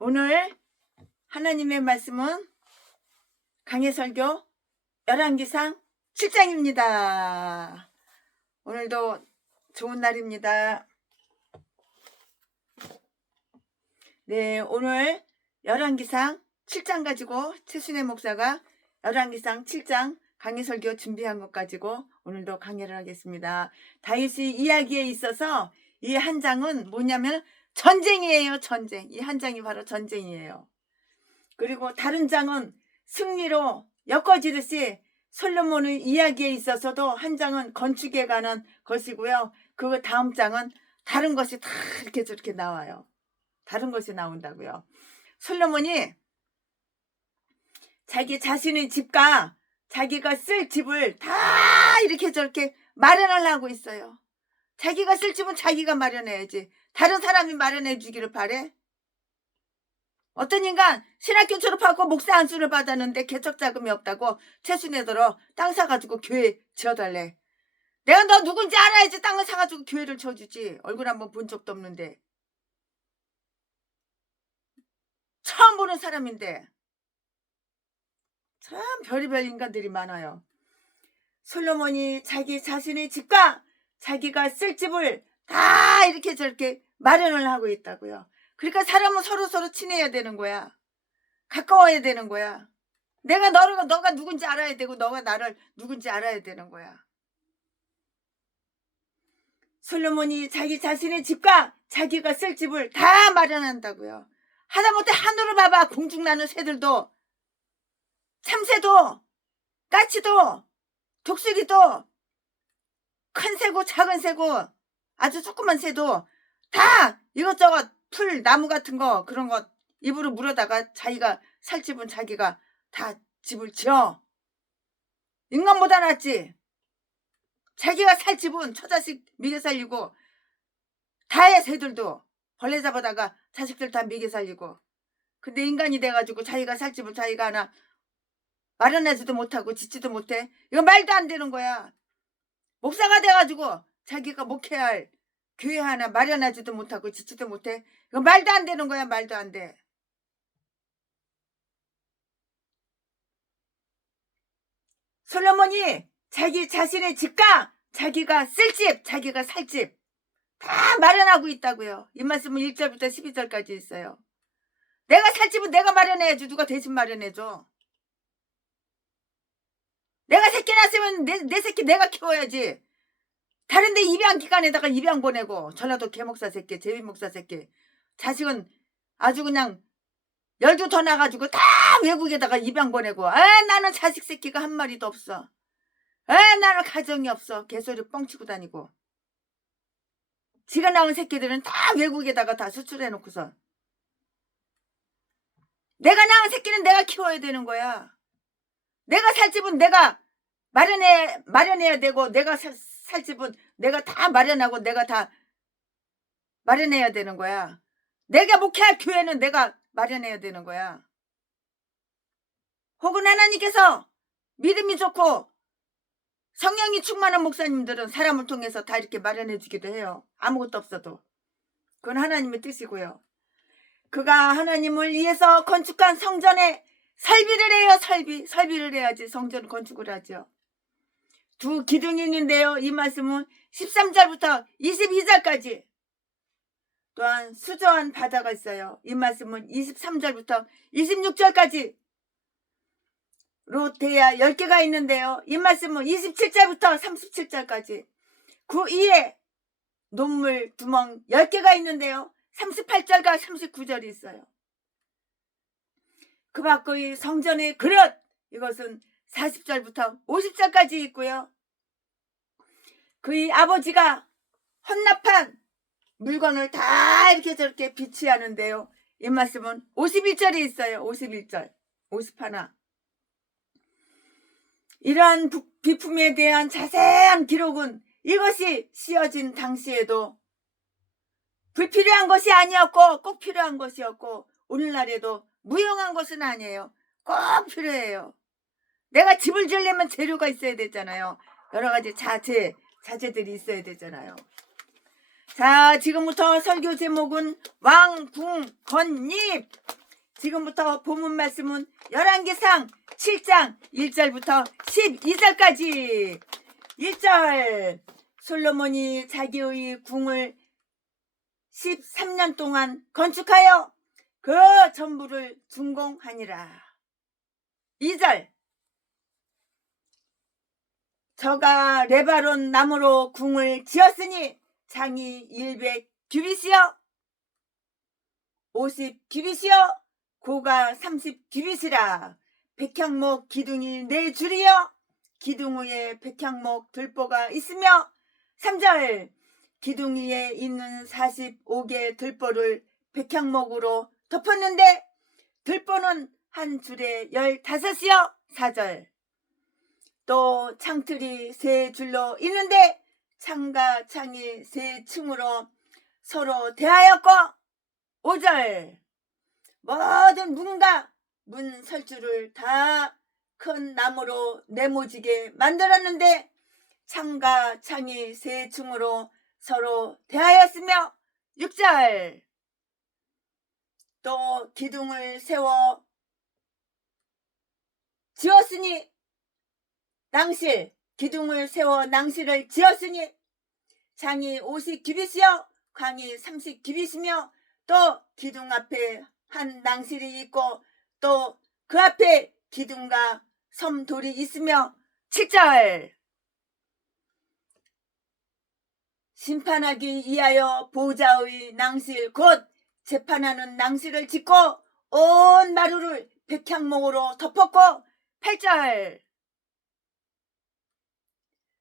오늘 하나님의 말씀은 강해설교 열왕기상 7장입니다. 오늘도 좋은 날입니다. 네, 오늘 열왕기상 7장 가지고 최순애 목사가 열왕기상 7장 강해설교 준비한 것 가지고 오늘도 강해를 하겠습니다. 다윗의 이야기에 있어서 이 한 장은 뭐냐면 전쟁이에요. 전쟁. 이 한 장이 바로 전쟁이에요. 그리고 다른 장은 승리로 엮어지듯이 솔로몬의 이야기에 있어서도 한 장은 건축에 관한 것이고요. 그 다음 장은 다른 것이 다 이렇게 저렇게 나와요. 다른 것이 나온다고요. 솔로몬이 자기 자신의 집과 자기가 쓸 집을 다 이렇게 저렇게 마련하려고 있어요. 자기가 쓸 집은 자기가 마련해야지. 다른 사람이 마련해 주기를 바래? 어떤 인간 신학교 졸업하고 목사 안수를 받았는데 개척 자금이 없다고 최순애더러 땅 사가지고 교회 지어달래. 내가 너 누군지 알아야지 땅을 사가지고 교회를 지어주지. 얼굴 한번 본 적도 없는데. 처음 보는 사람인데. 참 별의별 인간들이 많아요. 솔로몬이 자기 자신의 집과 자기가 쓸 집을 다 이렇게 저렇게 마련을 하고 있다고요. 그러니까 사람은 서로 친해야 되는 거야. 가까워야 되는 거야. 내가 너가 누군지 알아야 되고 너가 나를 누군지 알아야 되는 거야. 솔로몬이 자기 자신의 집과 자기가 쓸 집을 다 마련한다고요. 하다못해 하늘을 봐봐. 공중 나는 새들도, 참새도, 까치도, 독수리도, 큰 새고 작은 새고 아주 조그만 새도 다 이것저것 풀, 나무 같은 거 그런 거 입으로 물어다가 자기가 살 집은 자기가 다 집을 지어. 인간보다 낫지. 자기가 살 집은 처자식 먹여 살리고 다해. 새들도 벌레 잡아다가 자식들 다 먹여 살리고. 근데 인간이 돼가지고 자기가 살 집을 자기가 하나 마련하지도 못하고 짓지도 못해. 이거 말도 안 되는 거야. 목사가 돼가지고 자기가 목회해야 할 교회 하나 마련하지도 못하고 짓지도 못해. 이거 말도 안 되는 거야. 말도 안 돼. 솔로몬이 자기 자신의 집과 자기가 쓸 집, 자기가 살 집 다 마련하고 있다고요. 이 말씀은 1절부터 12절까지 있어요. 내가 살 집은 내가 마련해야지. 누가 대신 마련해줘. 내가 새끼 낳았으면 내 새끼 내가 키워야지. 다른데 입양 기관에다가 입양 보내고, 전라도 개목사 새끼, 제비목사 새끼 자식은 아주 그냥 열두 더 나가지고 다 외국에다가 입양 보내고. 나는 자식 새끼가 한 마리도 없어. 나는 가정이 없어. 개소리 뻥치고 다니고. 지가 낳은 새끼들은 다 외국에다가 다 수출해놓고서. 내가 낳은 새끼는 내가 키워야 되는 거야. 내가 살 집은 내가 마련해야 되고, 내가 살 집은 내가 다 마련하고 내가 다 마련해야 되는 거야. 내가 목회할 교회는 내가 마련해야 되는 거야. 혹은 하나님께서 믿음이 좋고 성령이 충만한 목사님들은 사람을 통해서 다 이렇게 마련해 주기도 해요. 아무것도 없어도. 그건 하나님의 뜻이고요. 그가 하나님을 위해서 건축한 성전에 설비를 해요. 설비를 해야지 성전 건축을 하죠. 두 기둥이 있는데요. 이 말씀은 13절부터 22절까지. 또한 수저한 바다가 있어요. 이 말씀은 23절부터 26절까지. 로테야 10개가 있는데요. 이 말씀은 27절부터 37절까지. 그 위에 논물 두멍 10개가 있는데요. 38절과 39절이 있어요. 그 밖의 성전의 그릇, 이것은 40절부터 50절까지 있고요. 그의 아버지가 헌납한 물건을 다 이렇게 저렇게 비치하는데요. 이 말씀은 51절이 있어요. 51절, 51. 이러한 비품에 대한 자세한 기록은 이것이 씌어진 당시에도 불필요한 것이 아니었고 꼭 필요한 것이었고, 오늘날에도 무용한 것은 아니에요. 꼭 필요해요. 내가 집을 지으려면 재료가 있어야 되잖아요. 여러 가지 자재들이 있어야 되잖아요. 자, 지금부터 설교 제목은 왕궁건립. 지금부터 본문 말씀은 열왕기상 7장 1절부터 12절까지. 1절, 솔로몬이 자기의 궁을 13년 동안 건축하여 그 전부를 준공하니라. 2절, 저가 레바논 나무로 궁을 지었으니 장이 100규빗이요 50규빗이요 고가 30규빗이라. 백향목 기둥이 4줄이요 기둥 위에 백향목 들보가 있으며. 3절, 기둥 위에 있는 45개 들보를 백향목으로 덮었는데 들보는 한 줄에 15이요. 4절, 또 창틀이 3줄로 있는데 창과 창이 3층으로 서로 대하였고. 5절, 모든 문과 문 설주를 다 큰 나무로 네모지게 만들었는데 창과 창이 3층으로 서로 대하였으며. 6절, 또 기둥을 세워 지었으니 낭실, 기둥을 세워 낭실을 지었으니 장이 50규빗이요 광이 30규빗이며 또 기둥 앞에 한 낭실이 있고 또 그 앞에 기둥과 섬돌이 있으며. 7절, 심판하기 위하여 보좌의 낭실 곧 재판하는 낭실을 짓고 온 마루를 백향목으로 덮었고. 8절,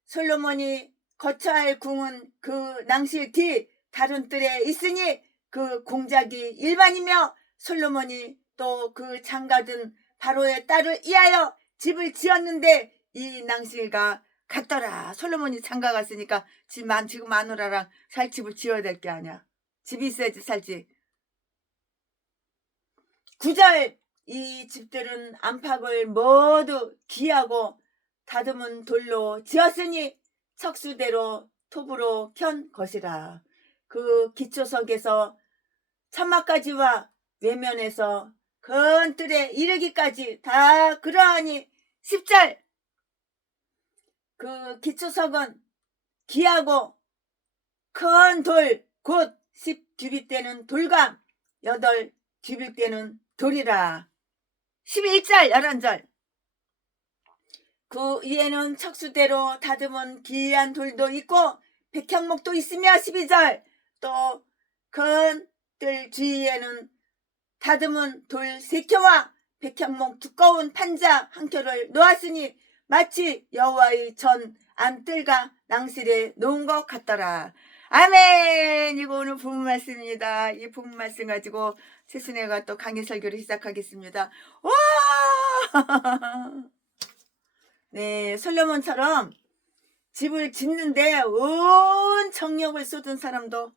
솔로몬이 거처할 궁은 그 낭실 뒤 다른 뜰에 있으니 그 공작이 일반이며 솔로몬이 또 그 장가든 바로의 딸을 위하여 집을 지었는데 이 낭실과 같더라. 솔로몬이 장가 갔으니까 지금 마누라랑 살 집을 지어야 될 게 아니야. 집이 있어야지 살지. 9절, 이 집들은 안팎을 모두 기하고 다듬은 돌로 지었으니 척수대로 톱으로 켠 것이라. 그 기초석에서 천막까지와 외면에서 큰 뜰에 이르기까지 다 그러하니. 10절, 그 기초석은 기하고 큰 돌 곧 10규빗 되는 돌과 8규빗 되는 돌이라. 11절 11절, 그 위에는 척수대로 다듬은 기이한 돌도 있고 백향목도 있으며. 12절, 또 큰 뜰 주위에는 다듬은 돌 3켜와 백향목 두꺼운 판자 1켜를 놓았으니 마치 여호와의 전 안뜰과 낭실에 놓은 것 같더라. 아멘. 이거 오늘 본문 말씀입니다. 이 본문 말씀 가지고 최순애가 또 강의 설교를 시작하겠습니다. 와! 네, 솔로몬처럼 집을 짓는데 온 정력을 쏟은 사람도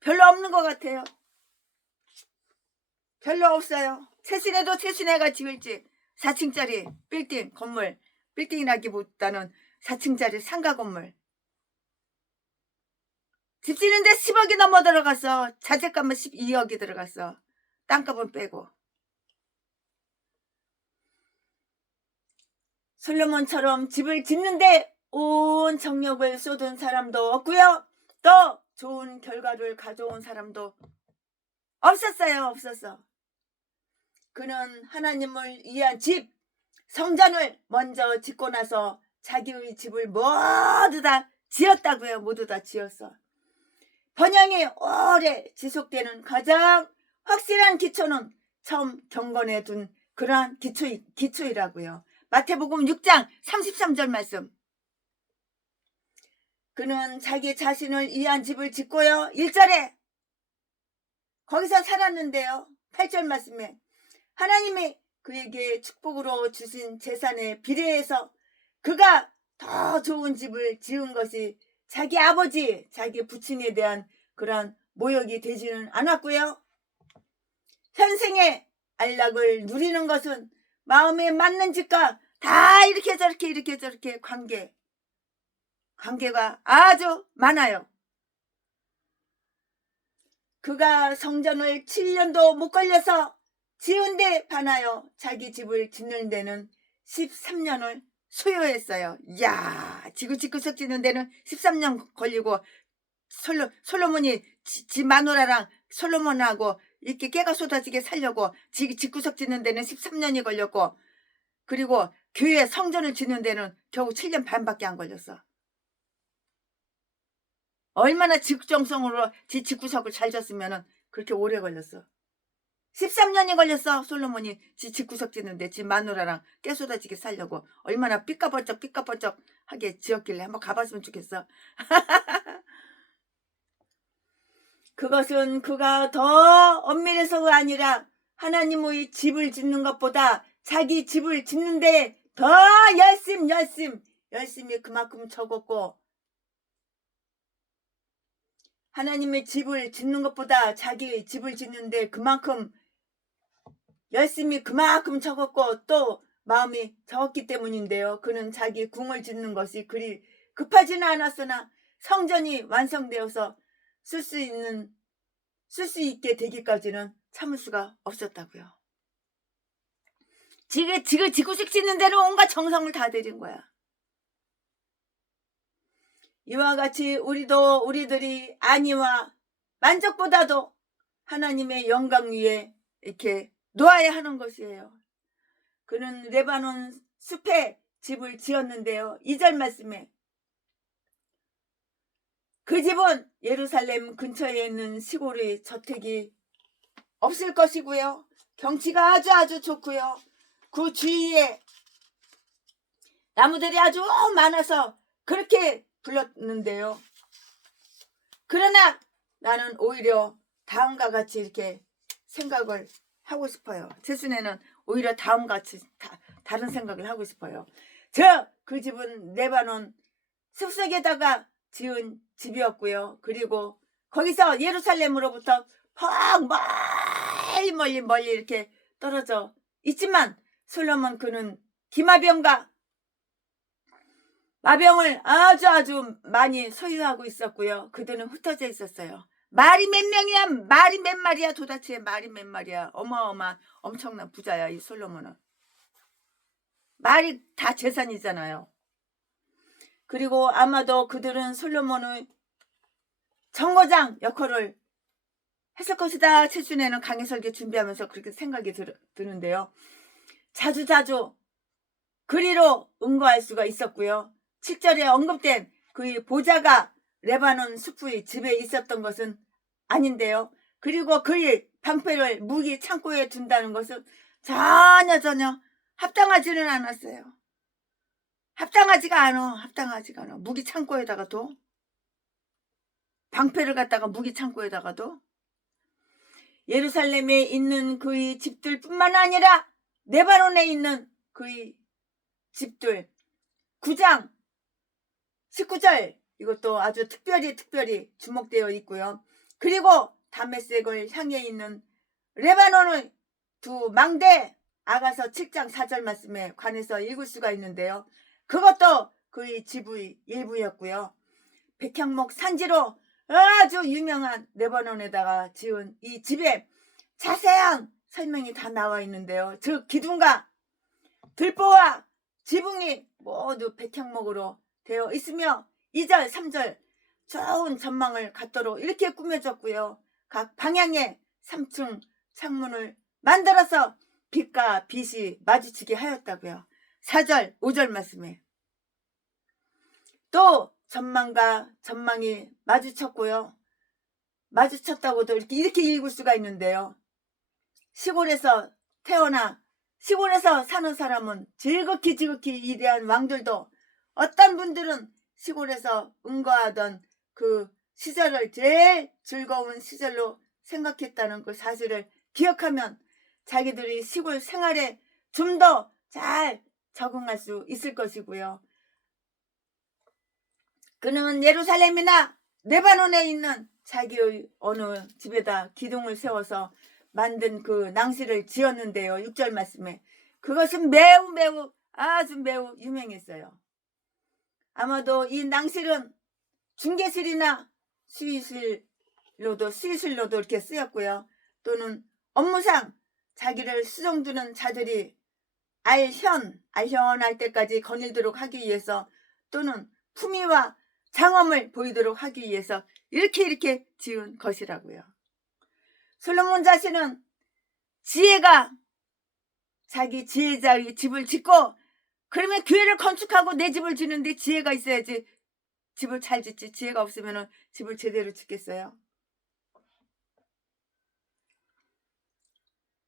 별로 없는 것 같아요. 별로 없어요. 최순애도 최순애가 지을지 4층짜리 빌딩 건물, 빌딩이라기보다는 4층짜리 상가 건물. 집 짓는데 10억이 넘어 들어갔어. 자재값은 12억이 들어갔어. 땅값은 빼고. 솔로몬처럼 집을 짓는데 온 정력을 쏟은 사람도 없고요. 또 좋은 결과를 가져온 사람도 없었어요. 없었어. 그는 하나님을 위한 집, 성전을 먼저 짓고 나서 자기의 집을 모두 다 지었다고요. 모두 다 지었어. 번영이 오래 지속되는 가장 확실한 기초는 처음 경건해 둔 그러한 기초이라고요. 마태복음 6장 33절 말씀. 그는 자기 자신을 위한 집을 짓고요. 1절에 거기서 살았는데요. 8절 말씀에 하나님이 그에게 축복으로 주신 재산에 비례해서 그가 더 좋은 집을 지은 것이 자기 아버지, 자기 부친에 대한 그런 모욕이 되지는 않았고요. 현생의 안락을 누리는 것은 마음에 맞는 집과 다 이렇게 저렇게 관계가 아주 많아요. 그가 성전을 7년도 못 걸려서 지은 데 반하여 자기 집을 짓는 데는 13년을 소요했어요. 이야, 지구석 짓는 데는 13년 걸리고 솔로몬이 지 마누라랑 솔로몬하고 이렇게 깨가 쏟아지게 살려고 집구석 짓는 데는 13년이 걸렸고, 그리고 교회 성전을 짓는 데는 겨우 7년 반밖에 안 걸렸어. 얼마나 직정성으로 집구석을 잘 졌으면 그렇게 오래 걸렸어. 13년이 걸렸어. 솔로몬이 집구석 짓는데 집 마누라랑 깨 쏟아지게 살려고 얼마나 삐까번쩍하게 지었길래 한번 가봤으면 좋겠어. 그것은 그가 더 엄밀해서가 아니라 하나님의 집을 짓는 것보다 자기 집을 짓는데 더 열심히 그만큼 적었고, 하나님의 집을 짓는 것보다 자기 집을 짓는데 그만큼 열심히 그만큼 적었고 또 마음이 적었기 때문인데요. 그는 자기 궁을 짓는 것이 그리 급하지는 않았으나 성전이 완성되어서 쓸 수 있게 되기까지는 참을 수가 없었다고요. 지구식 짓는 데는 온갖 정성을 다 들인 거야. 이와 같이 우리들이 안위와 만족보다도 하나님의 영광 위에 이렇게 놓아야 하는 것이에요. 그는 레바논 숲에 집을 지었는데요. 2절 말씀에 그 집은 예루살렘 근처에 있는 시골의 저택이 없을 것이고요. 경치가 아주 좋고요. 그 주위에 나무들이 아주 많아서 그렇게 불렀는데요. 그러나 나는 오히려 다음과 같이 이렇게 생각을 하고 싶어요. 제 순에는 오히려 다음과 같이 다른 생각을 하고 싶어요. 그 집은 레바논 숲속에다가 지은 집이었고요. 그리고 거기서 예루살렘으로부터 퍽 멀리 이렇게 떨어져 있지만 솔로몬 그는 기마병과 마병을 아주 많이 소유하고 있었고요. 그들은 흩어져 있었어요. 말이 몇 명이야? 말이 몇 마리야? 도대체 말이 몇 마리야? 어마어마한 엄청난 부자야, 이 솔로몬은. 말이 다 재산이잖아요. 그리고 아마도 그들은 솔로몬의 정거장 역할을 했을 것이다. 최순에는 강해설교 준비하면서 그렇게 생각이 드는데요. 자주 그리로 응거할 수가 있었고요. 7절에 언급된 그의 보좌가 레바논 숲의 집에 있었던 것은 아닌데요. 그리고 그의 방패를 무기 창고에 둔다는 것은 전혀 합당하지는 않았어요. 합당하지가 않아. 무기 창고에다가도, 방패를 갖다가 무기 창고에다가도, 예루살렘에 있는 그의 집들 뿐만 아니라 레바논에 있는 그의 집들 9장 19절 이것도 아주 특별히 주목되어 있고요. 그리고 다메섹을 향해 있는 레바논의 두 망대 아가서 7장 4절 말씀에 관해서 읽을 수가 있는데요. 그것도 그의 집의 일부였고요. 백향목 산지로 아주 유명한 레바논에다가 지은 이 집에 자세한 설명이 다 나와 있는데요. 즉 기둥과 들보와 지붕이 모두 백향목으로 되어 있으며 2절 3절 좋은 전망을 갖도록 이렇게 꾸며졌고요. 각 방향에 3층 창문을 만들어서 빛과 빛이 마주치게 하였다고요. 4절 5절 말씀에 또 전망과 전망이 마주쳤고요. 마주쳤다고도 이렇게 읽을 수가 있는데요. 시골에서 태어나 시골에서 사는 사람은 지극히 위대한 왕들도 어떤 분들은 시골에서 응거하던 그 시절을 제일 즐거운 시절로 생각했다는 그 사실을 기억하면 자기들이 시골 생활에 좀 더 잘 적응할 수 있을 것이고요. 그는 예루살렘이나 레바논에 있는 자기의 어느 집에다 기둥을 세워서 만든 그 낭실을 지었는데요. 6절 말씀에 그것은 아주 매우 유명했어요. 아마도 이 낭실은 중계실이나 수의실 수의술로도 이렇게 쓰였고요. 또는 업무상 자기를 수종두는 자들이 알현할 때까지 거닐도록 하기 위해서, 또는 품위와 장엄을 보이도록 하기 위해서 이렇게 지은 것이라고요. 솔로몬 자신은 지혜가 자기 지혜자의 집을 짓고, 그러면 교회를 건축하고 내 집을 짓는데 지혜가 있어야지 집을 잘 짓지. 지혜가 없으면 집을 제대로 짓겠어요?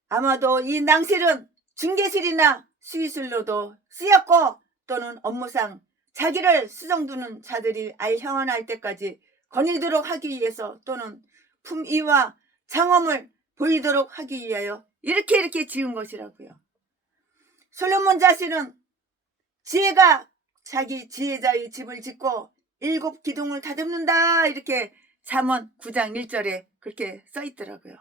아마도 이 낭실은 중개실이나 수의술로도 쓰였고, 또는 업무상 자기를 수종두는 자들이 알형할 때까지 거닐도록 하기 위해서, 또는 품위와 장엄을 보이도록 하기 위하여 이렇게 지은 것이라고요. 솔로몬 자신은 지혜가 자기 지혜자의 집을 짓고 7 기둥을 다듬는다, 이렇게 잠언 9장 1절에 그렇게 써있더라고요.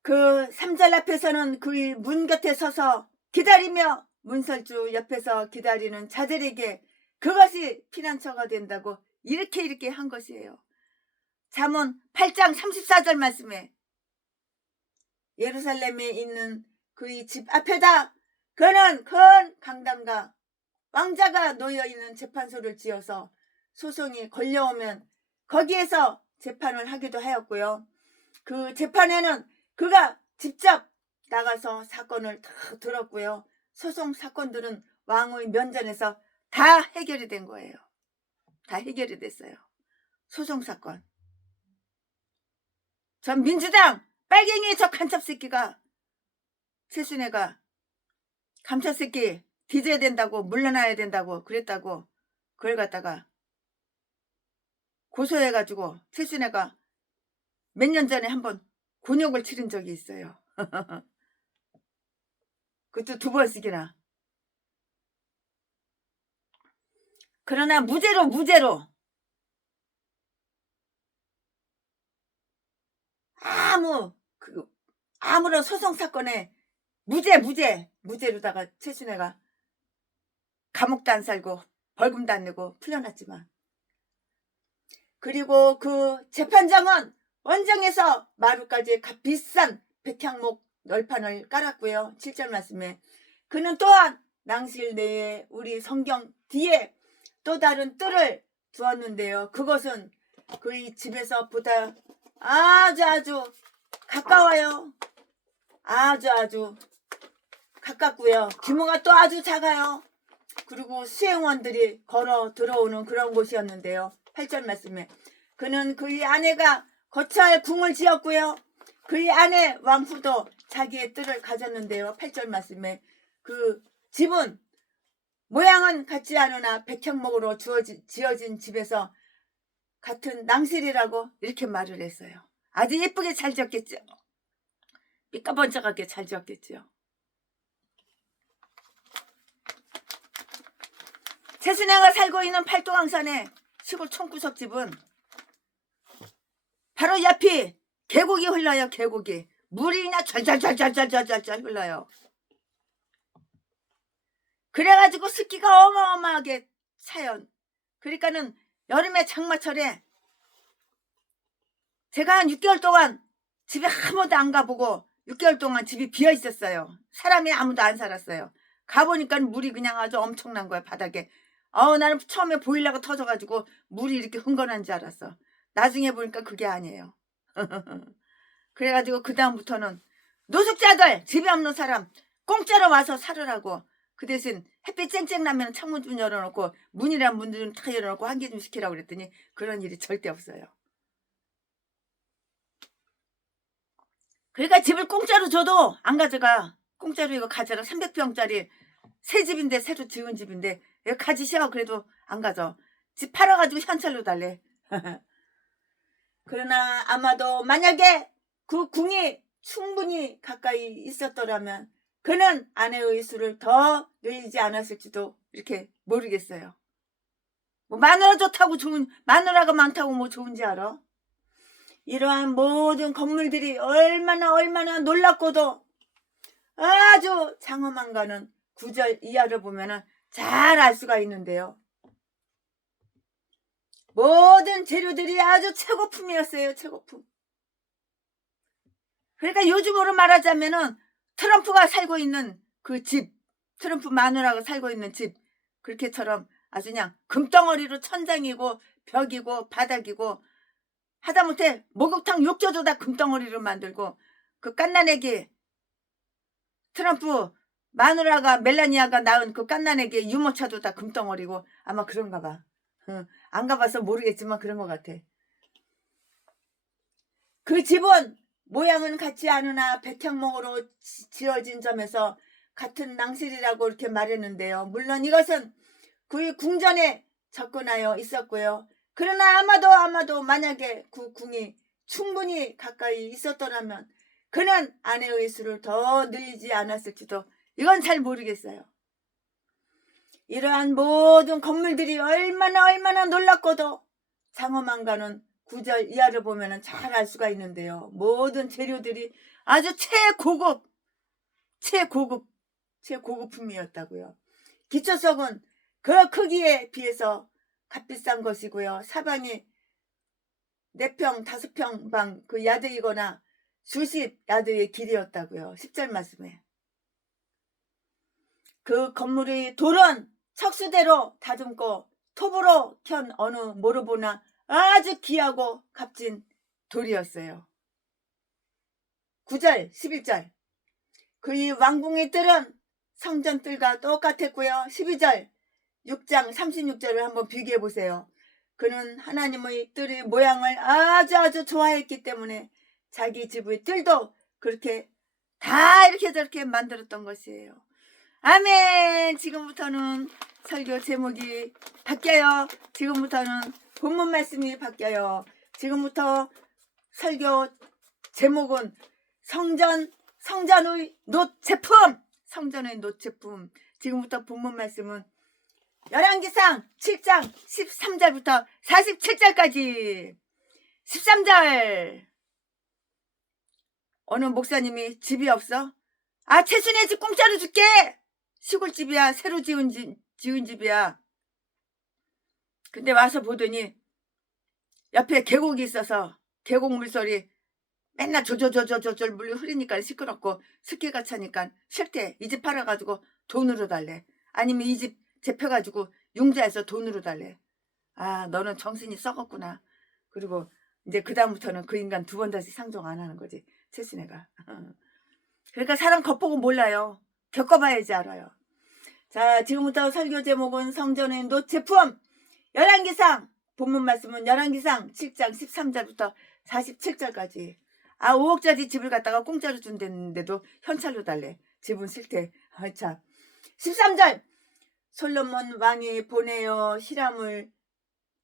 그 3절 앞에서는 그의 문 곁에 서서 기다리며 문설주 옆에서 기다리는 자들에게 그것이 피난처가 된다고 이렇게 한 것이에요. 잠언 8장 34절 말씀에 예루살렘에 있는 그의 집 앞에다 그는 큰 강당과 왕자가 놓여있는 재판소를 지어서 소송이 걸려오면 거기에서 재판을 하기도 하였고요. 그 재판에는 그가 직접 나가서 사건을 다 들었고요. 소송 사건들은 왕의 면전에서 다 해결이 된 거예요. 다 해결이 됐어요. 소송 사건. 전 민주당 빨갱이 저 간첩새끼가, 최순애가 감찰새끼 뒤져야 된다고, 물러나야 된다고 그랬다고, 그걸 갖다가 고소해가지고 최순애가 몇 년 전에 한번 곤욕을 치른 적이 있어요. 그것도 2번씩이나. 그러나 무죄로 아무런 소송 사건에 무죄로다가 최순애가 감옥도 안 살고 벌금도 안 내고 풀려났지만, 그리고 그 재판장은 원정에서 마루까지 비싼 백향목 널판을 깔았고요. 7절 말씀에 그는 또한 낭실 내에 우리 성경 뒤에 또 다른 뜰을 두었는데요. 그것은 그의 집에서 보다 아주 가까워요. 아주 가깝고요. 규모가 또 아주 작아요. 그리고 수행원들이 걸어 들어오는 그런 곳이었는데요. 8절 말씀에 그는 그의 아내가 거처할 궁을 지었고요. 그의 아내 왕후도 자기의 뜰을 가졌는데요. 8절 말씀에 그 집은 모양은 같지 않으나 백향목으로 지어진 집에서 같은 낭실이라고 이렇게 말을 했어요. 아주 예쁘게 잘 지었겠죠. 삐까번쩍하게 잘 지었겠죠. 최순애가 살고 있는 팔도강산의 시골 총구석집은 바로 옆이 계곡이 흘러요. 계곡이 물이 그냥 잘 흘러요. 그래가지고 습기가 어마어마하게 차요. 그러니까는 여름에 장마철에 제가 한 6개월 동안 집에 한 번도 안 가보고 6개월 동안 집이 비어 있었어요. 사람이 아무도 안 살았어요. 가보니까 물이 그냥 아주 엄청난 거예요. 바닥에. 나는 처음에 보일러가 터져가지고 물이 이렇게 흥건한 줄 알았어. 나중에 보니까 그게 아니에요. 그래가지고 그 다음부터는 노숙자들, 집에 없는 사람 공짜로 와서 살으라고, 그 대신 햇빛 쨍쨍 나면 창문 좀 열어놓고 문이랑 문 좀 다 열어놓고 환기 좀 시키라고 그랬더니 그런 일이 절대 없어요. 그러니까 집을 공짜로 줘도 안 가져가. 공짜로 이거 가져라. 300평짜리 새 집인데, 새로 지은 집인데 이거 가지셔. 그래도 안 가져. 집 팔아가지고 현찰로 달래. 그러나 아마도 만약에 그 궁이 충분히 가까이 있었더라면 그는 아내의 수를 더 늘리지 않았을지도 이렇게 모르겠어요. 뭐 마누라 좋다고 마누라가 많다고 뭐 좋은지 알아? 이러한 모든 건물들이 얼마나 놀랍고도 아주 장엄한가는 9절 이하를 보면은 잘 알 수가 있는데요. 모든 재료들이 아주 최고품이었어요. 최고품. 그러니까 요즘으로 말하자면은 트럼프가 살고 있는 그 집, 트럼프 마누라가 살고 있는 집, 그렇게처럼 아주 그냥 금덩어리로 천장이고 벽이고 바닥이고, 하다못해 목욕탕 욕조도 다 금덩어리로 만들고, 그 갓난애기 트럼프 마누라가 멜라니아가 낳은 그 갓난애기 유모차도 다 금덩어리고, 아마 그런가 봐. 안 가봐서 모르겠지만 그런 것 같아. 그 집은 모양은 같지 않으나 백향목으로 지어진 점에서 같은 낭실이라고 이렇게 말했는데요. 물론 이것은 그의 궁전에 접근하여 있었고요. 그러나 아마도 만약에 그 궁이 충분히 가까이 있었더라면 그는 아내의 수를 더 늘리지 않았을지도, 이건 잘 모르겠어요. 이러한 모든 건물들이 얼마나 놀랍고도 장엄한가는 9절 이하를 보면 잘 알 수가 있는데요. 모든 재료들이 아주 최고급품이었다고요. 기초석은 그 크기에 비해서 값비싼 것이고요. 사방이 4평, 5평 방 그 야드이거나 수십 야드의 길이었다고요. 10절 말씀에. 그 건물의 돌은 척수대로 다듬고 톱으로 켠 어느 모르보나 아주 귀하고 값진 돌이었어요. 9절, 11절. 그의 왕궁의 뜰은 성전 뜰과 똑같았고요. 12절, 6장 36절을 한번 비교해 보세요. 그는 하나님의 뜰의 모양을 아주 좋아했기 때문에 자기 집의 뜰도 그렇게 다 이렇게 저렇게 만들었던 것이에요. 아멘. 지금부터는 설교 제목이 바뀌어요. 지금부터는 본문 말씀이 바뀌어요. 지금부터 설교 제목은 성전의 노제품. 성전의 노제품. 지금부터 본문 말씀은 열왕기상 7장 13절부터 47절까지. 13절. 어느 목사님이 집이 없어? 아, 최순의 집 공짜로 줄게. 시골집이야. 새로 지은 집이야. 근데 와서 보더니 옆에 계곡이 있어서 계곡 물소리 맨날 조조조조조조 물 흐르니까 시끄럽고 습기가 차니까 싫대. 이 집 팔아가지고 돈으로 달래. 아니면 이 집 재펴가지고 융자해서 돈으로 달래. 아, 너는 정신이 썩었구나. 그리고 이제 그 다음부터는 그 인간 2번 다시 상종 안 하는 거지. 최순애가. 그러니까 사람 겉보고 몰라요. 겪어봐야지 알아요. 자, 지금부터 설교 제목은 성전의 노제품. 열왕기상 본문 말씀은 열왕기상 7장 13절부터 47절까지. 아, 5억짜리 집을 갖다가 공짜로 준다는데도 현찰로 달래. 집은 싫대. 참. 13절. 솔로몬 왕이 보내어 히람을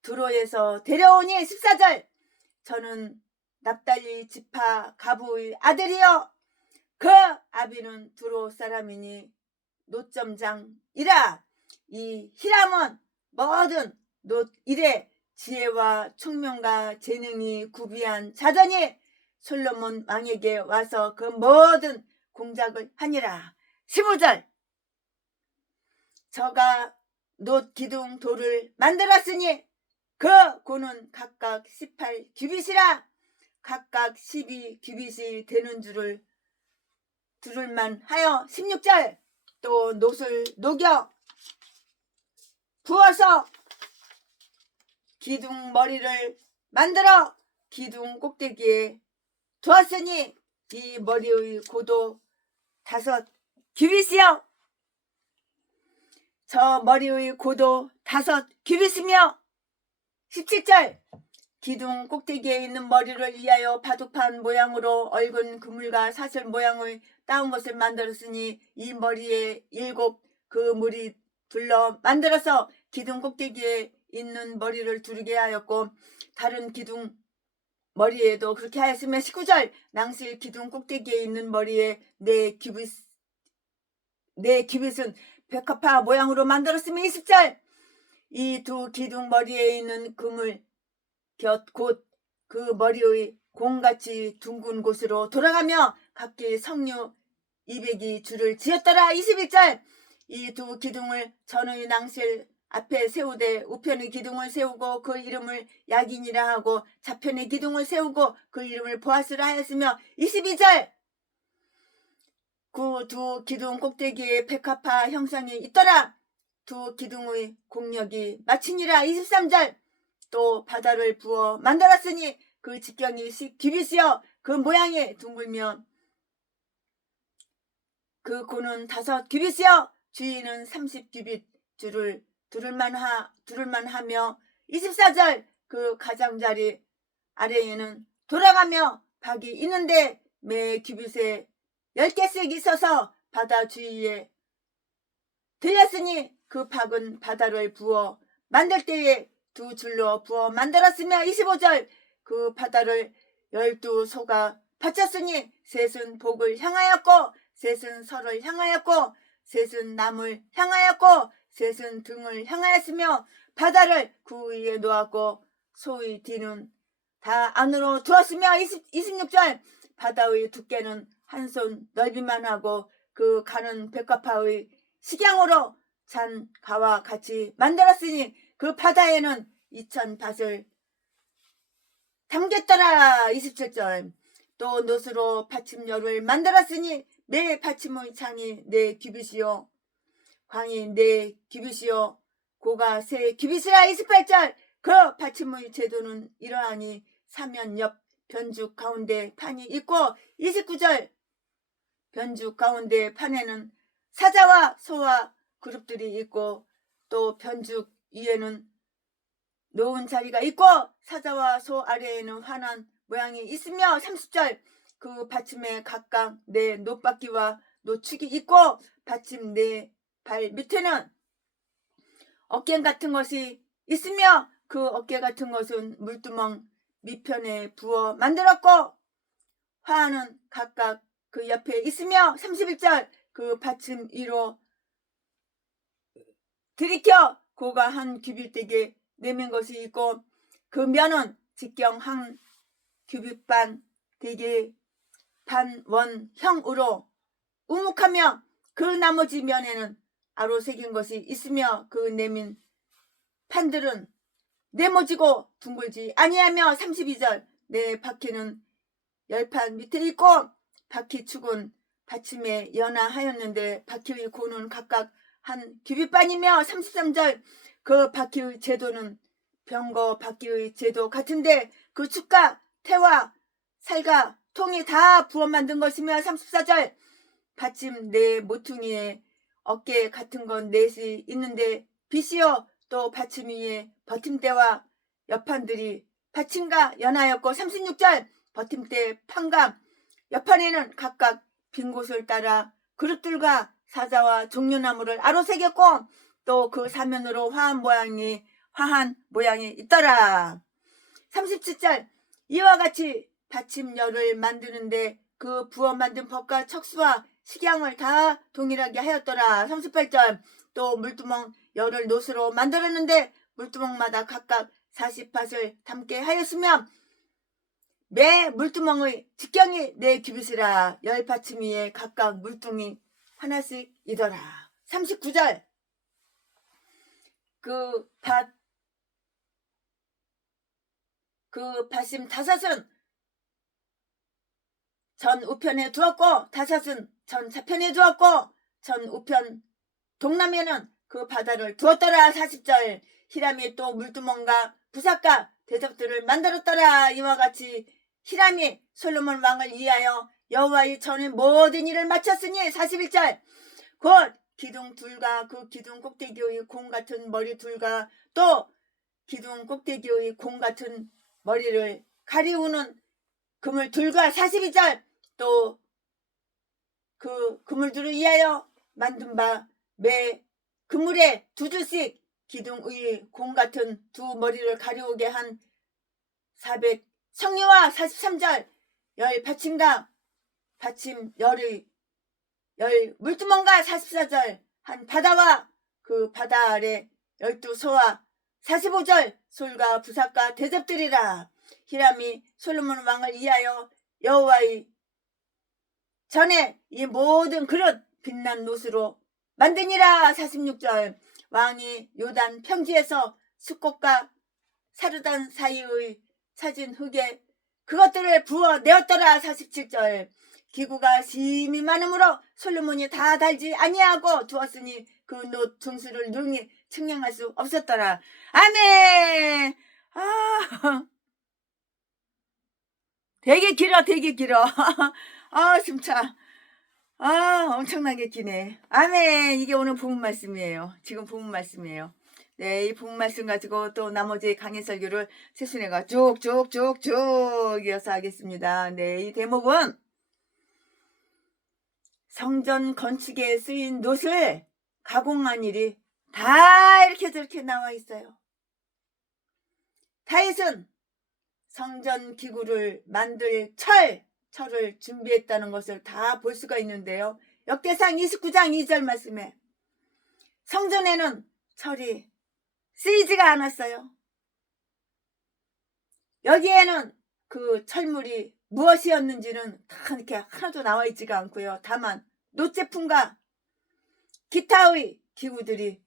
두로에서 데려오니. 14절. 저는 납달리 지파 가부의 아들이여. 그 아비는 두로 사람이니 노점장이라. 이 히람은 모든 노일에 지혜와 총명과 재능이 구비한 자더니 솔로몬 왕에게 와서 그 모든 공작을 하니라. 15절. 저가 놋 기둥 돌을 만들었으니 그 고는 각각 18규빗이라. 각각 12규빗이 되는 줄을 두를만 하여. 16절. 또 놋을 녹여 부어서 기둥 머리를 만들어 기둥 꼭대기에 두었으니 이 머리의 고도 5규빗이요. 저 머리의 고도 5규빗이며. 17절. 기둥 꼭대기에 있는 머리를 위하여 바둑판 모양으로 얽은 그물과 사슬 모양의 따온 것을 만들었으니 이 머리에 7 그물이 둘러 만들어서 기둥 꼭대기에 있는 머리를 두르게 하였고 다른 기둥 머리에도 그렇게 하였으며. 19절. 낭실 기둥 꼭대기에 있는 머리에 4규빗은 백합화 모양으로 만들었으며. 20절. 이 2 기둥 머리에 있는 그물 곁 곧 그 머리의 공같이 둥근 곳으로 돌아가며 각기 석류 200이 줄을 지었더라. 21절. 이 2 기둥을 전의 낭실 앞에 세우되 우편의 기둥을 세우고 그 이름을 야긴이라 하고 좌편의 기둥을 세우고 그 이름을 보아스라 하였으며 22절 그 두 기둥 꼭대기에 백합화 형상이 있더라. 두 기둥의 공력이 마치니라. 23절 또 바다를 부어 만들었으니 그 직경이 규빗이여 그 모양이 둥글며 그 고는 5규빗이여 주위는 30규빗 두를만 하며 24절 그 가장자리 아래에는 돌아가며 박이 있는데 매 규빗에 10개씩 있어서 바다 주위에 들렸으니 그 박은 바다를 부어 만들 때에 두 줄로 부어 만들었으며 25절 그 바다를 12소가 바쳤으니 셋은 복을 향하였고 셋은 설을 향하였고 셋은 남을 향하였고 셋은 등을 향하였으며 바다를 그 위에 놓았고 소의 뒤는 다 안으로 두었으며 26절 바다의 두께는 한 손 넓이만 하고 그 가는 백합화의 식양으로 잔 가와 같이 만들었으니 그 바다에는 2000밭을 담겼더라. 27절 또 노스로 받침열을 만들었으니 매 받침의 창이 4규빗이요 광이 4규빗이요 고가 3규빗이라. 28절 그 받침의 제도는 이러하니 사면 옆 변죽 가운데 판이 있고 29절 변죽 가운데 판에는 사자와 소와 그룹들이 있고 또 변죽 위에는 놓은 자리가 있고 사자와 소 아래에는 환한 모양이 있으며 30절 그 받침에 각각 4 놋바퀴와 노축이 있고 받침 4발 밑에는 어깨 같은 것이 있으며 그 어깨 같은 것은 물두멍 밑편에 부어 만들었고 화는 각각 그 옆에 있으며 31절 그 받침 위로 들이켜 고가 한 규빗 되게 내민 것이 있고 그 면은 직경 한 규빗 반 되게 반원형으로 우묵하며 그 나머지 면에는 아로 새긴 것이 있으며 그 내민 판들은 네모지고 둥글지 아니하며 32절 네 바퀴는 10판 밑에 있고 바퀴축은 받침에 연하하였는데 바퀴의 고는 각각 한 규빗반이며 33절 그 바퀴의 제도는 병거 바퀴의 제도 같은데 그 축과 태와 살과 통이 다 부어 만든 것이며 34절 받침 4 모퉁이에 어깨 같은 건 4이 있는데 빛이요 또 받침 위에 버팀대와 옆판들이 받침과 연하였고 36절 버팀대 판감 옆판에는 각각 빈 곳을 따라 그릇들과 사자와 종려나무를 아로새겼고 또 그 사면으로 화한 모양이 있더라. 37절 이와 같이 받침열을 만드는데 그 부어 만든 법과 척수와 식양을 다 동일하게 하였더라. 38절 또 물두멍 열을 노스로 만들었는데 물두멍마다 각각 40밭을 담게 하였으며 매 물두멍의 직경이 4규빗이라 10받침 위에 각각 물두멍이 하나씩이더라. 39절 그 받침 5은 전 우편에 두었고 5은 전 좌편에 두었고 전 우편 동남에는 그 바다를 두었더라. 40절 히람이 또 물두멍과 부삭과 대접들을 만들었더라. 이와 같이 히람이 솔로몬 왕을 위하여 여호와의 전의 모든 일을 마쳤으니 41절 곧 기둥 둘과 그 기둥 꼭대기의 공 같은 머리 둘과 또 기둥 꼭대기의 공 같은 머리를 가리우는 그물 둘과 42절 또 그 그물들을 위하여 만든 바 매 그물에 2줄씩 기둥의 공 같은 두 머리를 가리우게 한 400 성류와 43절 10받침당 받침 열의 10 물두멍과 44절 한 바다와 그 바다 아래 12소와 45절 솔과 부삭과 대접들이라. 히람이 솔로몬 왕을 위하여 여호와의 전에 이 모든 그릇 빛난 노스로 만드니라. 46절 왕이 요단 평지에서 숫꽃과 사르단 사이의 차진 흙에 그것들을 부어 내었더라. 47절. 기구가 심히 많으므로 솔로몬이 다 달지 아니하고 두었으니 그 놋 등수를 능히 측량할 수 없었더라. 아멘. 되게 길어, 되게 길어. 진짜. 엄청나게 기네. 아멘. 이게 오늘 본문 말씀이에요. 지금 본문 말씀이에요. 네, 이 본문 말씀 가지고 또 나머지 강의 설교를 최순애가 쭉쭉쭉쭉 이어서 하겠습니다. 네, 이 대목은 성전 건축에 쓰인 놋을 가공한 일이 다 이렇게 저렇게 나와 있어요. 다윗은 성전 기구를 만들 철을 준비했다는 것을 다 볼 수가 있는데요. 역대상 29장 2절 말씀에 성전에는 철이 쓰이지가 않았어요. 여기에는 그 철물이 무엇이었는지는 다 이렇게 하나도 나와 있지가 않고요. 다만 놋 제품과 기타의 기구들이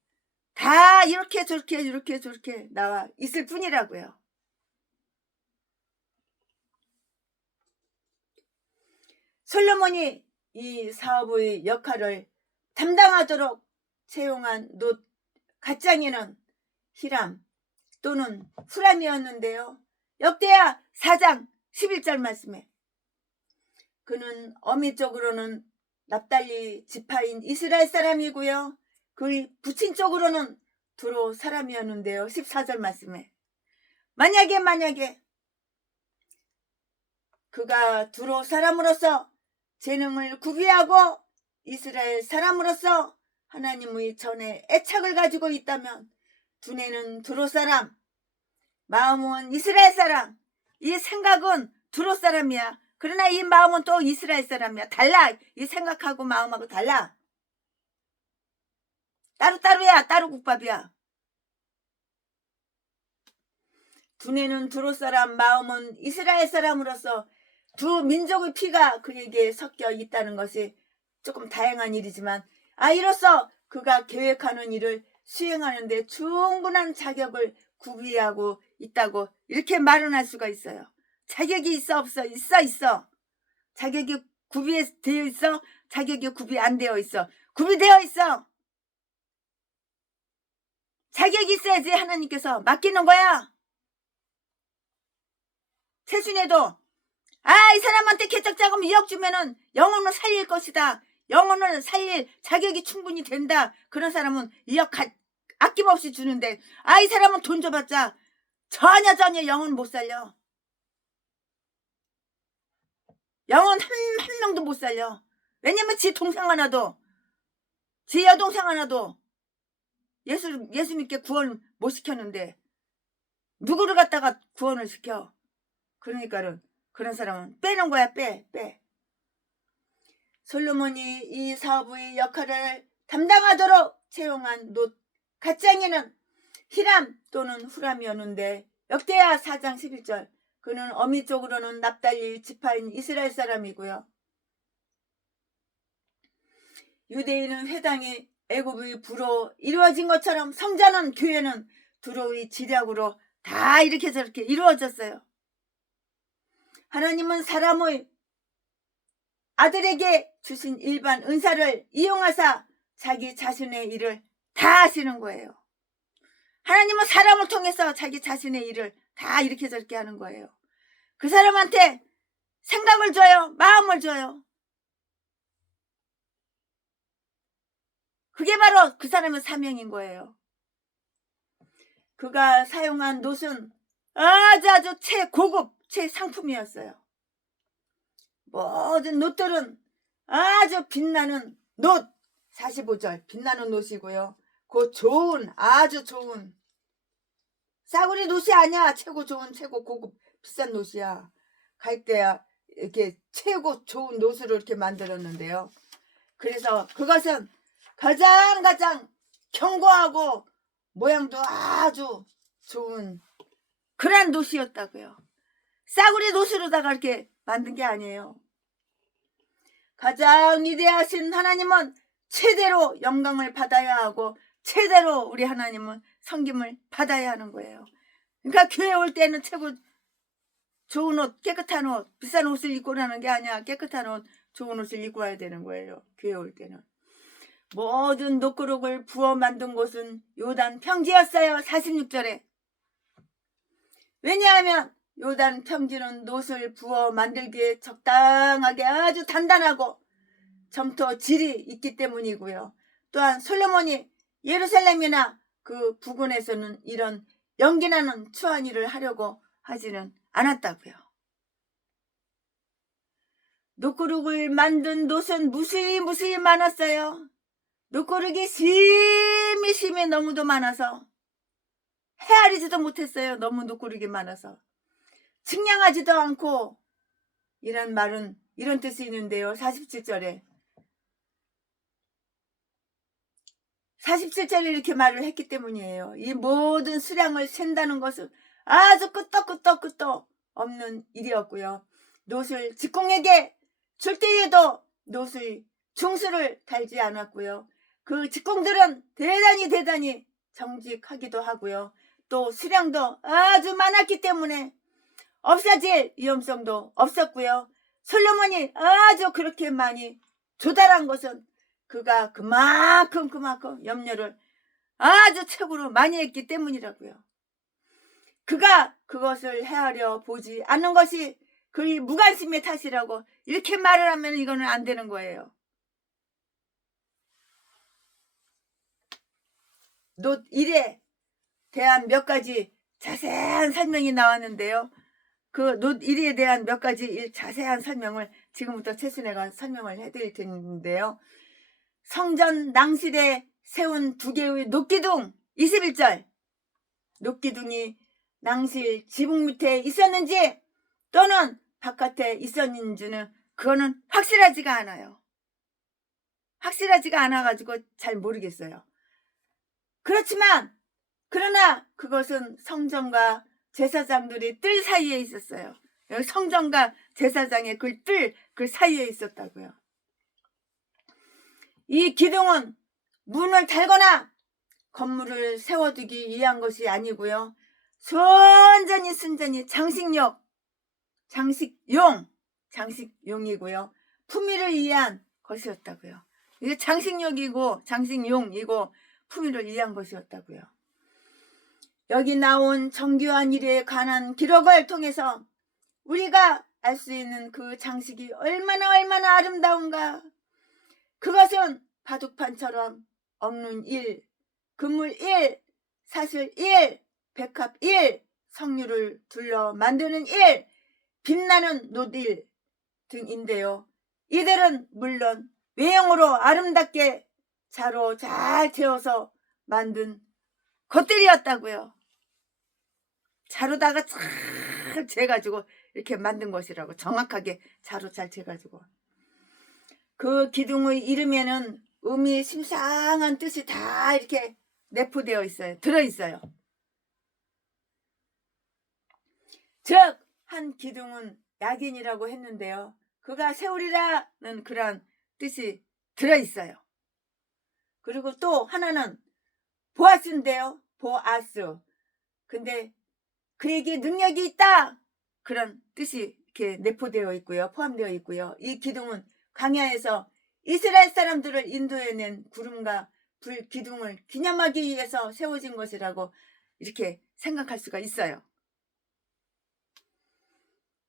다 이렇게 저렇게 나와 있을 뿐이라고요. 솔로몬이 이 사업의 역할을 담당하도록 채용한 놋 갓장에는 히람 또는 후람이었는데요. 역대하 4장 11절 말씀에 그는 어미 쪽으로는 납달리 지파인 이스라엘 사람이고요. 그의 부친 쪽으로는 두로 사람이었는데요. 14절 말씀에 만약에 그가 두로 사람으로서 재능을 구비하고 이스라엘 사람으로서 하나님의 전에 애착을 가지고 있다면 두뇌는 두로 사람, 마음은 이스라엘 사람, 이 생각은 두로 사람이야. 그러나 이 마음은 또 이스라엘 사람이야. 달라. 이 생각하고 마음하고 달라. 따로따로야. 따로국밥이야. 두뇌는 두로 사람, 마음은 이스라엘 사람으로서 두 민족의 피가 그에게 섞여 있다는 것이 조금 다양한 일이지만 이로써 그가 계획하는 일을 수행하는데 충분한 자격을 구비하고 있다고 이렇게 말은 할 수가 있어요. 자격이 있어 없어? 있어. 자격이 구비되어 있어? 자격이 구비 안 되어 있어? 구비되어 있어. 자격이 있어야지 하나님께서 맡기는 거야. 최순애도 이 사람한테 개척 자금 2억 주면은 영혼을 살릴 것이다. 영혼을 살릴 자격이 충분히 된다. 그런 사람은 2억 아낌없이 주는데 이 사람은 돈 줘봤자 전혀 영혼 못 살려. 영혼 한 명도 못 살려. 왜냐면 지 동생 하나도 지 여동생 하나도 예수 믿게 구원 못 시켰는데 누구를 갖다가 구원을 시켜. 그러니까는 그런 사람은 빼는 거야. 빼. 솔로몬이 이 사업의 역할을 담당하도록 채용한 놋 갓장에는 히람 또는 후람이었는데 역대하 4장 11절 그는 어미 쪽으로는 납달리 지파인 이스라엘 사람이고요. 유대인은 회당이 애굽의 부로 이루어진 것처럼 성전은 교회는 두로의 지략으로 다 이렇게 저렇게 이루어졌어요. 하나님은 사람의 아들에게 주신 일반 은사를 이용하사 자기 자신의 일을 다 하시는 거예요. 하나님은 사람을 통해서 자기 자신의 일을 다 이렇게 저렇게 하는 거예요. 그 사람한테 생각을 줘요. 마음을 줘요. 그게 바로 그 사람의 사명인 거예요. 그가 사용한 놋은 아주 최고급 최상품이었어요. 모든 놋들은 아주 빛나는 놋 45절 빛나는 놋이고요. 그 좋은 아주 좋은 싸구려 놋이 아니야. 최고 좋은 최고 고급 비싼 놋이야. 갈대야 이렇게 최고 좋은 놋으로 이렇게 만들었는데요. 그래서 그것은 가장 견고하고 모양도 아주 좋은 그런 놋이었다고요. 싸구려 놋으로다가 이렇게 만든 게 아니에요. 가장 위대하신 하나님은 최대로 영광을 받아야 하고 최대로 우리 하나님은 섬김을 받아야 하는 거예요. 그러니까 교회 올 때는 최고 좋은 옷, 깨끗한 옷, 비싼 옷을 입고 오라는 게 아니야. 깨끗한 옷, 좋은 옷을 입고 와야 되는 거예요. 교회 올 때는. 모든 녹그릇을 부어 만든 곳은 요단 평지였어요. 46절에. 왜냐하면 요단 평지는 놋을 부어 만들기에 적당하게 아주 단단하고 점토 질이 있기 때문이고요. 또한 솔로몬이 예루살렘이나 그 부근에서는 이런 연기나는 추한 일을 하려고 하지는 않았다고요. 녹그릇을 만든 놋은 무수히 많았어요. 녹그릇이 심히 너무도 많아서 헤아리지도 못했어요. 너무 녹그릇이 많아서. 측량하지도 않고, 이란 말은 이런 뜻이 있는데요. 47절에. 47절에 이렇게 말을 했기 때문이에요. 이 모든 수량을 샌다는 것은 아주 끄떡 없는 일이었고요. 놋을 직공에게 줄 때에도 놋의 중수를 달지 않았고요. 그 직공들은 대단히 정직하기도 하고요. 또 수량도 아주 많았기 때문에 없어질 위험성도 없었고요. 솔로몬이 아주 그렇게 많이 조달한 것은 그가 그만큼 염려를 아주 최고로 많이 했기 때문이라고요. 그가 그것을 헤아려 보지 않는 것이 그의 무관심의 탓이라고 이렇게 말을 하면 이거는 안 되는 거예요. 놋 1에 대한 몇 가지 자세한 설명이 나왔는데요. 그 놋 1에 대한 몇 가지 자세한 설명을 지금부터 최순애가 설명을 해드릴 텐데요. 성전 낭실에 세운 2개의 놋기둥 21절. 놋기둥이 낭실 지붕 밑에 있었는지 또는 바깥에 있었는지는 그거는 확실하지가 않아요. 확실하지가 않아가지고 잘 모르겠어요. 그렇지만 그러나 그것은 성전과 제사장들이 뜰 사이에 있었어요. 성전과 제사장의 그 사이에 있었다고요. 이 기둥은 문을 달거나 건물을 세워두기 위한 것이 아니고요. 순전히 장식용이고요. 품위를 위한 것이었다고요. 이게 장식용이고 품위를 위한 것이었다고요. 여기 나온 정교한 일에 관한 기록을 통해서 우리가 알 수 있는 그 장식이 얼마나 아름다운가. 그것은 바둑판처럼 없는 1, 금물 1, 사슬 1, 백합 1, 석류를 둘러 만드는 1, 빛나는 놋 1 등인데요. 이들은 물론 외형으로 아름답게 자로 잘 재어서 만든 것들이었다고요. 자로다가 잘 재가지고 이렇게 만든 것이라고. 정확하게 자로 잘 재가지고. 그 기둥의 이름에는 의미 심상한 뜻이 다 이렇게 내포되어 있어요. 들어있어요. 즉 한 기둥은 야긴이라고 했는데요. 그가 세우리라는 그런 뜻이 들어있어요. 그리고 또 하나는 보아스인데요. 보아스. 근데 그에게 능력이 있다. 그런 뜻이 이렇게 내포되어 있고요. 포함되어 있고요. 이 기둥은 광야에서 이스라엘 사람들을 인도해낸 구름과 불 기둥을 기념하기 위해서 세워진 것이라고 이렇게 생각할 수가 있어요.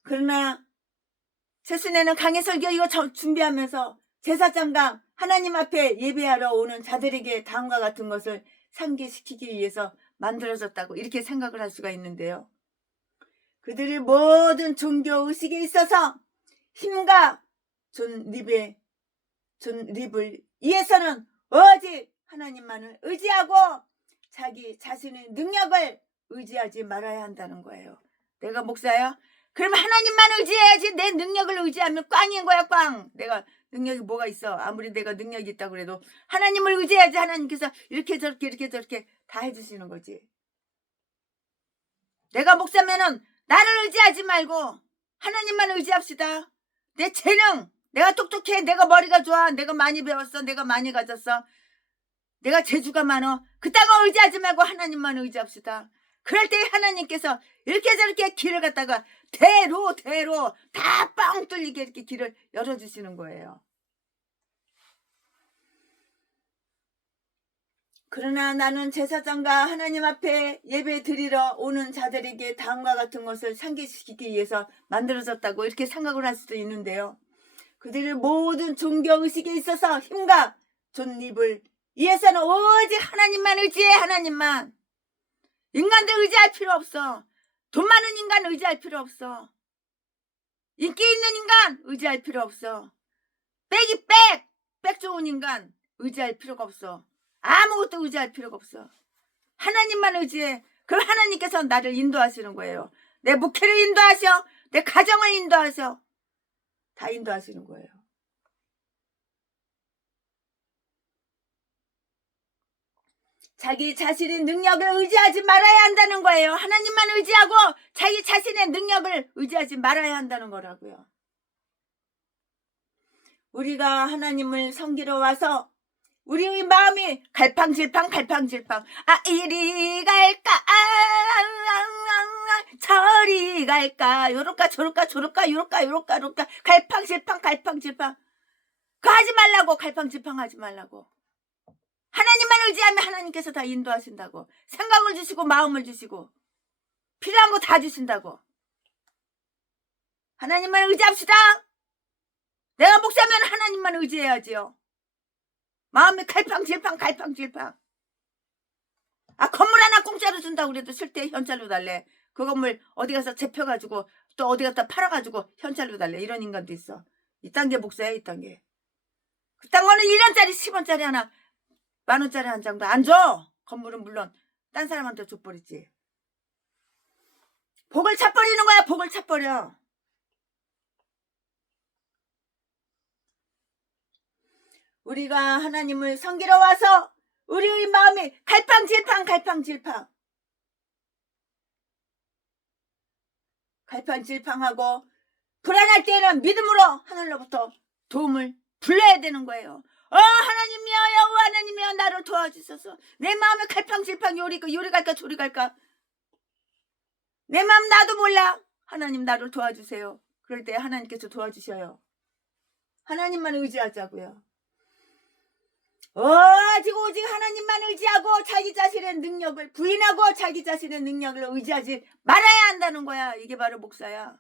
그러나 최순애는 강해설교 이거 준비하면서 제사장과 하나님 앞에 예배하러 오는 자들에게 다음과 같은 것을 상기시키기 위해서 만들어졌다고 이렇게 생각을 할 수가 있는데요. 그들의 모든 종교 의식에 있어서 힘과 존립을 위해서는 오직 하나님만을 의지하고 자기 자신의 능력을 의지하지 말아야 한다는 거예요. 내가 목사야? 그럼 하나님만 의지해야지. 내 능력을 의지하면 꽝인 거야, 꽝. 내가 능력이 뭐가 있어. 아무리 내가 능력이 있다고 그래도 하나님을 의지해야지. 하나님께서 이렇게 저렇게 다 해주시는 거지. 내가 목사면은 나를 의지하지 말고 하나님만 의지합시다. 내 재능, 내가 똑똑해, 내가 머리가 좋아, 내가 많이 배웠어, 내가 많이 가졌어. 내가 재주가 많어. 그 땅을 의지하지 말고 하나님만 의지합시다. 그럴 때 하나님께서 이렇게 저렇게 길을 갖다가 대로 다 뻥 뚫리게 이렇게 길을 열어주시는 거예요. 그러나 나는 제사장과 하나님 앞에 예배 드리러 오는 자들에게 다음과 같은 것을 상기시키기 위해서 만들어졌다고 이렇게 생각을 할 수도 있는데요. 그들의 모든 종교의식에 있어서 힘과 존립을 위해서는 오직 하나님만 의지해. 하나님만. 인간들 의지할 필요 없어. 돈 많은 인간 의지할 필요 없어. 인기 있는 인간 의지할 필요 없어. 백 좋은 인간 의지할 필요가 없어. 아무것도 의지할 필요가 없어. 하나님만 의지해. 그럼 하나님께서 나를 인도하시는 거예요. 내 목회를 인도하셔. 내 가정을 인도하셔. 다 인도하시는 거예요. 자기 자신의 능력을 의지하지 말아야 한다는 거예요. 하나님만 의지하고 자기 자신의 능력을 의지하지 말아야 한다는 거라고요. 우리가 하나님을 섬기러 와서 우리의 마음이 갈팡질팡 이리 갈까 저리 갈까 요럴까 요럴까 갈팡질팡 그거 하지 말라고. 갈팡질팡 하지 말라고. 하나님만 의지하면 하나님께서 다 인도하신다고. 생각을 주시고 마음을 주시고 필요한 거 다 주신다고. 하나님만 의지합시다. 내가 목사면 하나님만 의지해야지요. 마음이 갈팡질팡 건물 하나 공짜로 준다고 그래도 쓸 때 현찰로 달래. 그 건물 어디 가서 재펴가지고 또 어디 갖다 팔아가지고 현찰로 달래. 이런 인간도 있어. 이딴 게 목사야. 이딴 게. 그딴 거는 1원짜리 10원짜리 하나 10,000원짜리 한 장도 안 줘. 건물은 물론 딴 사람한테 줘버리지. 복을 차버리는 거야. 복을 차버려. 우리가 하나님을 섬기러 와서 우리의 마음이 갈팡질팡하고 불안할 때는 믿음으로 하늘로부터 도움을 불러야 되는 거예요. 하나님이여 여호와 하나님이여 나를 도와주소서. 내 마음에 갈팡질팡 요리 갈까 저리 갈까. 내 마음 나도 몰라. 하나님 나를 도와주세요. 그럴 때 하나님께서 도와주셔요. 하나님만 의지하자고요. 오직 하나님만 의지하고 자기 자신의 능력을 부인하고 자기 자신의 능력을 의지하지 말아야 한다는 거야. 이게 바로 목사야.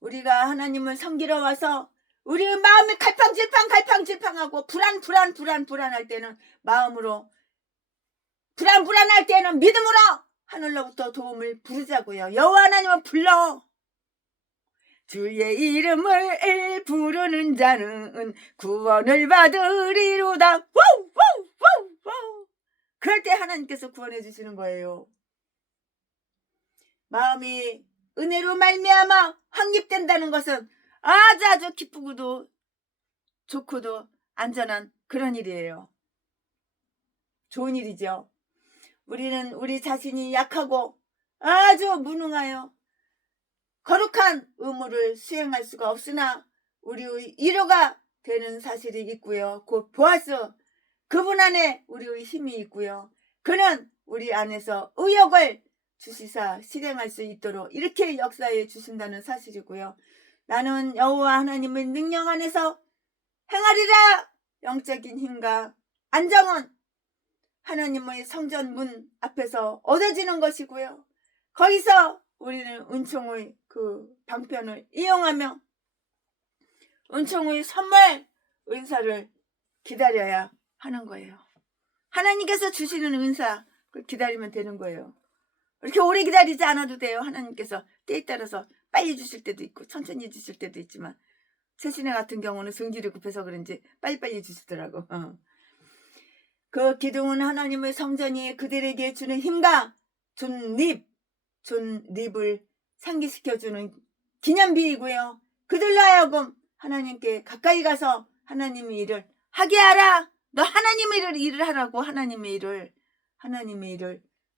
우리가 하나님을 섬기러 와서 우리의 마음이 갈팡질팡하고 불안할 때는 마음으로 불안할 때는 믿음으로 하늘로부터 도움을 부르자고요. 여호와 하나님은 불러. 주의 이름을 부르는 자는 구원을 받으리로다. 그럴 때 하나님께서 구원해 주시는 거예요. 마음이 은혜로 말미암아 확립된다는 것은 아주 기쁘고도 좋고도 안전한 그런 일이에요. 좋은 일이죠. 우리는 우리 자신이 약하고 아주 무능하여 거룩한 의무를 수행할 수가 없으나 우리의 위로가 되는 사실이 있고요. 곧 보아스 그분 안에 우리의 힘이 있고요. 그는 우리 안에서 의욕을 주시사 실행할 수 있도록 이렇게 역사해 주신다는 사실이고요. 나는 여호와 하나님의 능력 안에서 행하리라. 영적인 힘과 안정은 하나님의 성전 문 앞에서 얻어지는 것이고요. 거기서 우리는 은총의 그 방편을 이용하며 은총의 선물 은사를 기다려야 하는 거예요. 하나님께서 주시는 은사 기다리면 되는 거예요. 이렇게 오래 기다리지 않아도 돼요. 하나님께서 때에 따라서 빨리 주실 때도 있고 천천히 주실 때도 있지만 최신의 같은 경우는 성질이 급해서 그런지 빨리빨리 주시더라고. 그 기둥은 하나님의 성전이 그들에게 주는 힘과 존립을 상기시켜주는 기념비이고요. 그들로 하여금 하나님께 가까이 가서 하나님의 일을 하게 하라. 너 하나님의 일을 하라고. 하나님의 일을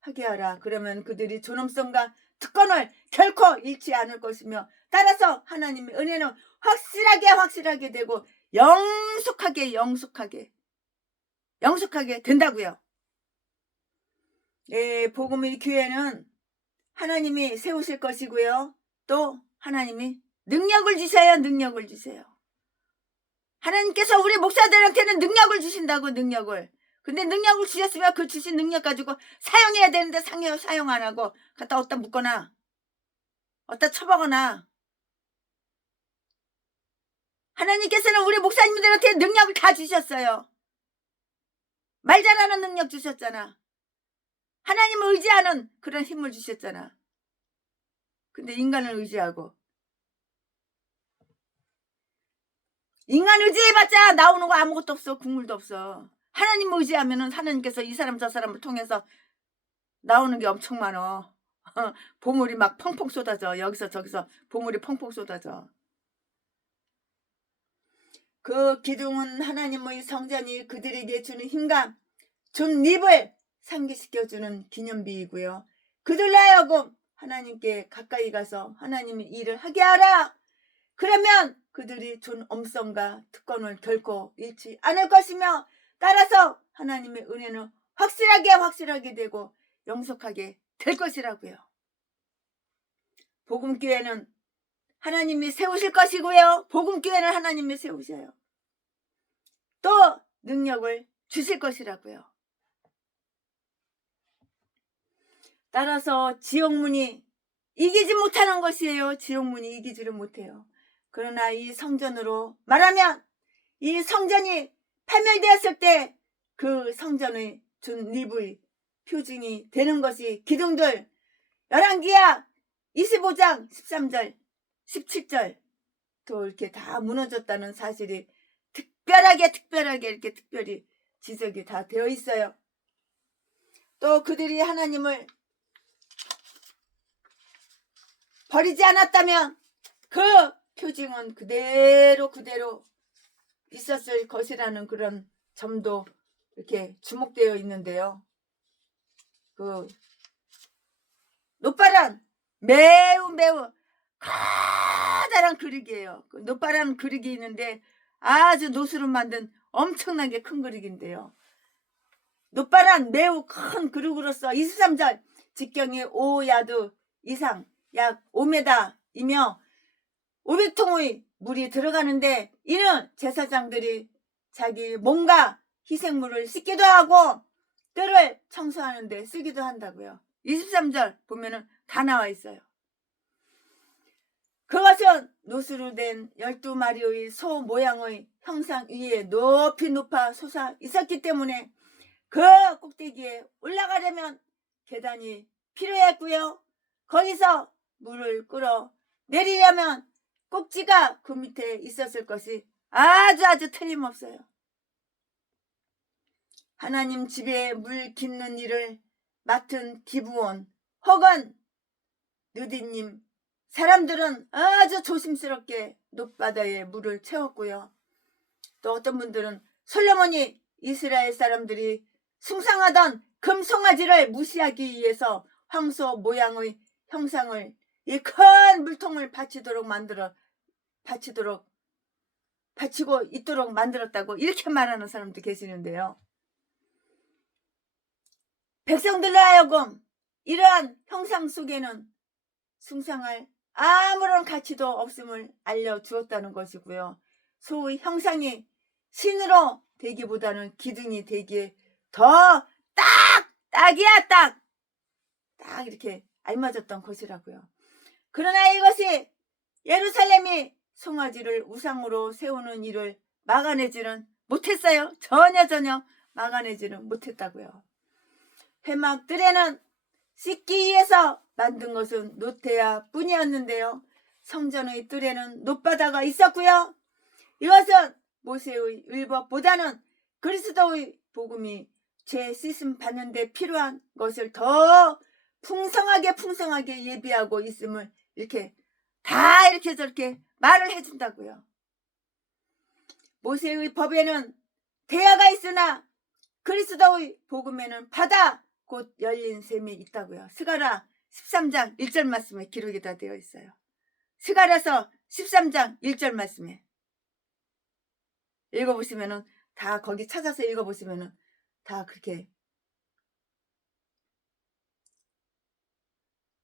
하게 하라. 그러면 그들이 존엄성과 특권을 결코 잃지 않을 것이며 따라서 하나님의 은혜는 확실하게 되고 영속하게 영속하게 된다고요. 네, 복음의 교회는 하나님이 세우실 것이고요. 또 하나님이 능력을 주셔요. 능력을 주세요. 하나님께서 우리 목사들한테는 능력을 주신다고. 능력을. 근데 능력을 주셨으면 그 주신 능력 가지고 사용해야 되는데 사용 안 하고 갖다 어디다 묻거나 어디다 쳐박거나. 하나님께서는 우리 목사님들한테 능력을 다 주셨어요. 말 잘하는 능력 주셨잖아. 하나님을 의지하는 그런 힘을 주셨잖아. 근데 인간을 의지하고 인간 의지해봤자 나오는 거 아무것도 없어. 국물도 없어. 하나님 의지하면은 하나님께서 이 사람 저 사람을 통해서 나오는 게 엄청 많어. 보물이 막 펑펑 쏟아져. 여기서 저기서 보물이 펑펑 쏟아져. 그 기둥은 하나님의 성전이 그들에게 주는 힘감, 준 립을 상기시켜주는 기념비이고요. 그들로 하여금 하나님께 가까이 가서 하나님의 일을 하게 하라. 그러면 그들이 준 엄성과 특권을 결코 잃지 않을 것이며 따라서 하나님의 은혜는 확실하게 되고 영속하게 될 것이라고요. 복음교회는 하나님이 세우실 것이고요. 복음교회는 하나님이 세우셔요. 또 능력을 주실 것이라고요. 따라서 지옥문이 이기지 못하는 것이에요. 지옥문이 이기지를 못해요. 그러나 이 성전으로 말하면 이 성전이 파멸되었을 때 그 성전의 준 립의 표징이 되는 것이 기둥들 열왕기하 25장 13절 17절 또 이렇게 다 무너졌다는 사실이 특별하게 이렇게 특별히 지적이 다 되어 있어요. 또 그들이 하나님을 버리지 않았다면 그 표징은 그대로 있었을 것이라는 그런 점도 이렇게 주목되어 있는데요. 그 노빠란 매우 커다란 그릇이에요. 그 노빠란 그릇이 있는데 아주 노수로 만든 엄청나게 큰 그릇인데요. 노빠란 매우 큰 그릇으로서 23절 직경이 5야드 이상 약 5m이며 500통의 물이 들어가는데 이는 제사장들이 자기 몸과 희생물을 씻기도 하고 뜰을 청소하는 데 쓰기도 한다고요. 23절 보면은 다 나와 있어요. 그것은 노수로 된 12마리의 소 모양의 형상 위에 높이 높아 솟아 있었기 때문에 그 꼭대기에 올라가려면 계단이 필요했고요. 거기서 물을 끌어 내리려면 꼭지가 그 밑에 있었을 것이 아주 틀림없어요. 하나님 집에 물 깃는 일을 맡은 기브온 혹은 느디님 사람들은 아주 조심스럽게 높바다에 물을 채웠고요. 또 어떤 분들은 솔로몬이 이스라엘 사람들이 숭상하던 금송아지를 무시하기 위해서 황소 모양의 형상을 이 큰 물통을 바치고 있도록 만들었다고 이렇게 말하는 사람도 계시는데요. 백성들로 하여금 이러한 형상 속에는 숭상할 아무런 가치도 없음을 알려주었다는 것이고요. 소의 형상이 신으로 되기보다는 기둥이 되기에 더 딱이야 딱 이렇게 알맞았던 것이라고요. 그러나 이것이 예루살렘이 송아지를 우상으로 세우는 일을 막아내지는 못했어요. 전혀 막아내지는 못했다고요. 회막들에는 씻기 위해서 만든 것은 노태야 뿐이었는데요. 성전의 뜰에는 놋바다가 있었고요. 이것은 모세의 율법보다는 그리스도의 복음이 죄 씻음 받는 데 필요한 것을 더 풍성하게 예비하고 있음을 이렇게 다 이렇게 저렇게 말을 해준다고요. 모세의 법에는 대야가 있으나 그리스도의 복음에는 바다 곧 열린 샘이 있다고요. 스가랴 13장 1절 말씀에 기록이 다 되어 있어요. 스가랴서 13장 1절 말씀에 읽어보시면은 다 거기 찾아서 읽어보시면은 다 그렇게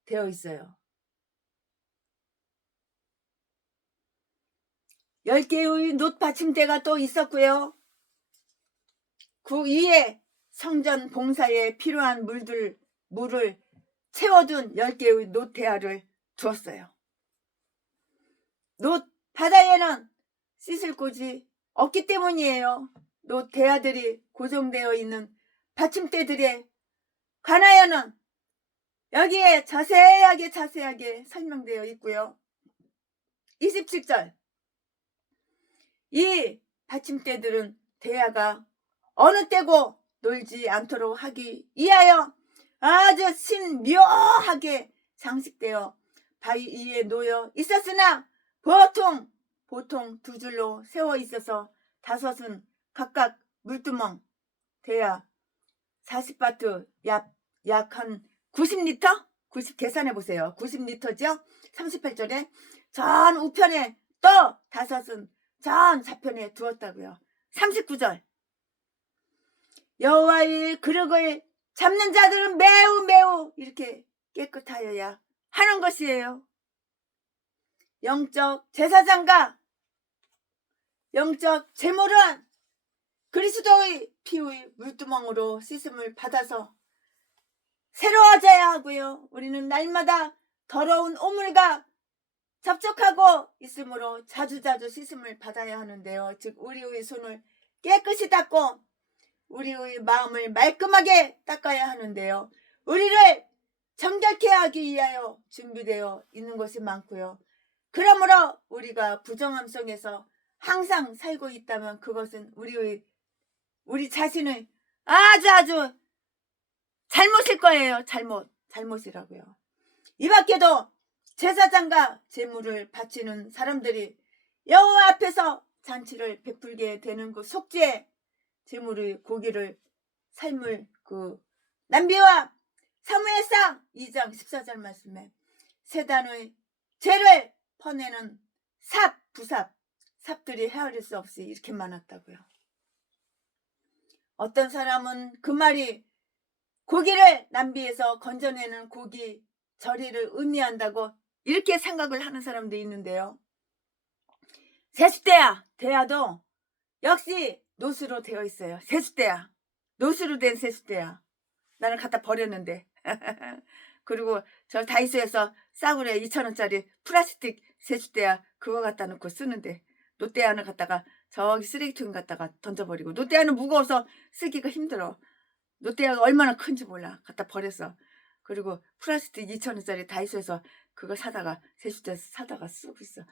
되어 있어요. 10개의 놋 받침대가 또 있었고요. 그 위에 성전 봉사에 필요한 물을 채워둔 10개의 놋 대야를 두었어요. 놋 바다에는 씻을 곳이 없기 때문이에요. 놋 대야들이 고정되어 있는 받침대들에 관하여는 여기에 자세하게 설명되어 있고요. 27절 이 받침대들은 대야가 어느 때고 놀지 않도록 하기 위하여 아주 신묘하게 장식되어 바위 위에 놓여 있었으나 보통 두 줄로 세워 있어서 다섯은 각각 물두멍 대야 40바트 약 한 90리터? 90 계산해 보세요. 90리터죠? 38절에 전 우편에 또 다섯은 전 좌편에 두었다고요. 39절 여호와의 그릇을 잡는 자들은 매우 이렇게 깨끗하여야 하는 것이에요. 영적 제사장과 영적 제물은 그리스도의 피의 물두멍으로 씻음을 받아서 새로워져야 하고요. 우리는 날마다 더러운 오물과 접촉하고 있으므로 자주자주 씻음을 받아야 하는데요. 즉 우리의 손을 깨끗이 닦고 우리의 마음을 말끔하게 닦아야 하는데요. 우리를 정결케 하기 위하여 준비되어 있는 것이 많고요. 그러므로 우리가 부정함 속에서 항상 살고 있다면 그것은 우리 자신의 아주 잘못일 거예요. 잘못이라고요. 이 밖에도 제사장과 제물을 바치는 사람들이 여호와 앞에서 잔치를 베풀게 되는 그 속죄 제물의 고기를 삶을 그 남비와 사무엘상 2장 14절 말씀에 세단의 죄를 퍼내는 삽들이 헤아릴 수 없이 이렇게 많았다고요. 어떤 사람은 그 말이 고기를 남비에서 건져내는 고기 절이를 의미한다고 이렇게 생각을 하는 사람도 있는데요. 세숫대야 대야도 역시 놋으로 되어 있어요. 세숫대야 놋으로 된 세숫대야 나는 갖다 버렸는데 그리고 저 다이소에서 싸구려 2,000원짜리 플라스틱 세숫대야 그거 갖다 놓고 쓰는데 놋대야는 갖다가 저기 쓰레기통 갖다가 던져버리고 놋대야는 무거워서 쓰기가 힘들어. 놋대야가 얼마나 큰지 몰라. 갖다 버렸어. 그리고 플라스틱 2,000원짜리 다이소에서 그거 사다가 세숫대 사다가 쓰고 있어.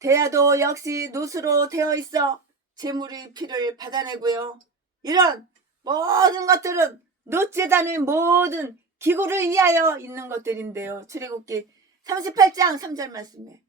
대야도 역시 놋으로 되어 있어 제물의 피를 받아내고요. 이런 모든 것들은 놋제단의 모든 기구를 위하여 있는 것들인데요. 출애굽기 38장 3절 말씀에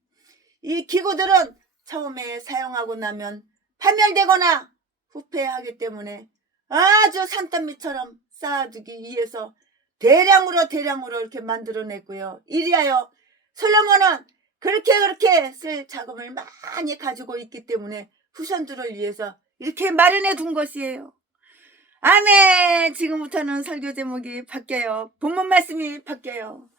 이 기구들은 처음에 사용하고 나면 파멸되거나 후패하기 때문에 아주 산더미처럼 쌓아두기 위해서 대량으로 이렇게 만들어냈고요. 이리하여 솔로몬은 그렇게 쓸 자금을 많이 가지고 있기 때문에 후손들을 위해서 이렇게 마련해 둔 것이에요. 아멘. 지금부터는 설교 제목이 바뀌어요. 본문 말씀이 바뀌어요.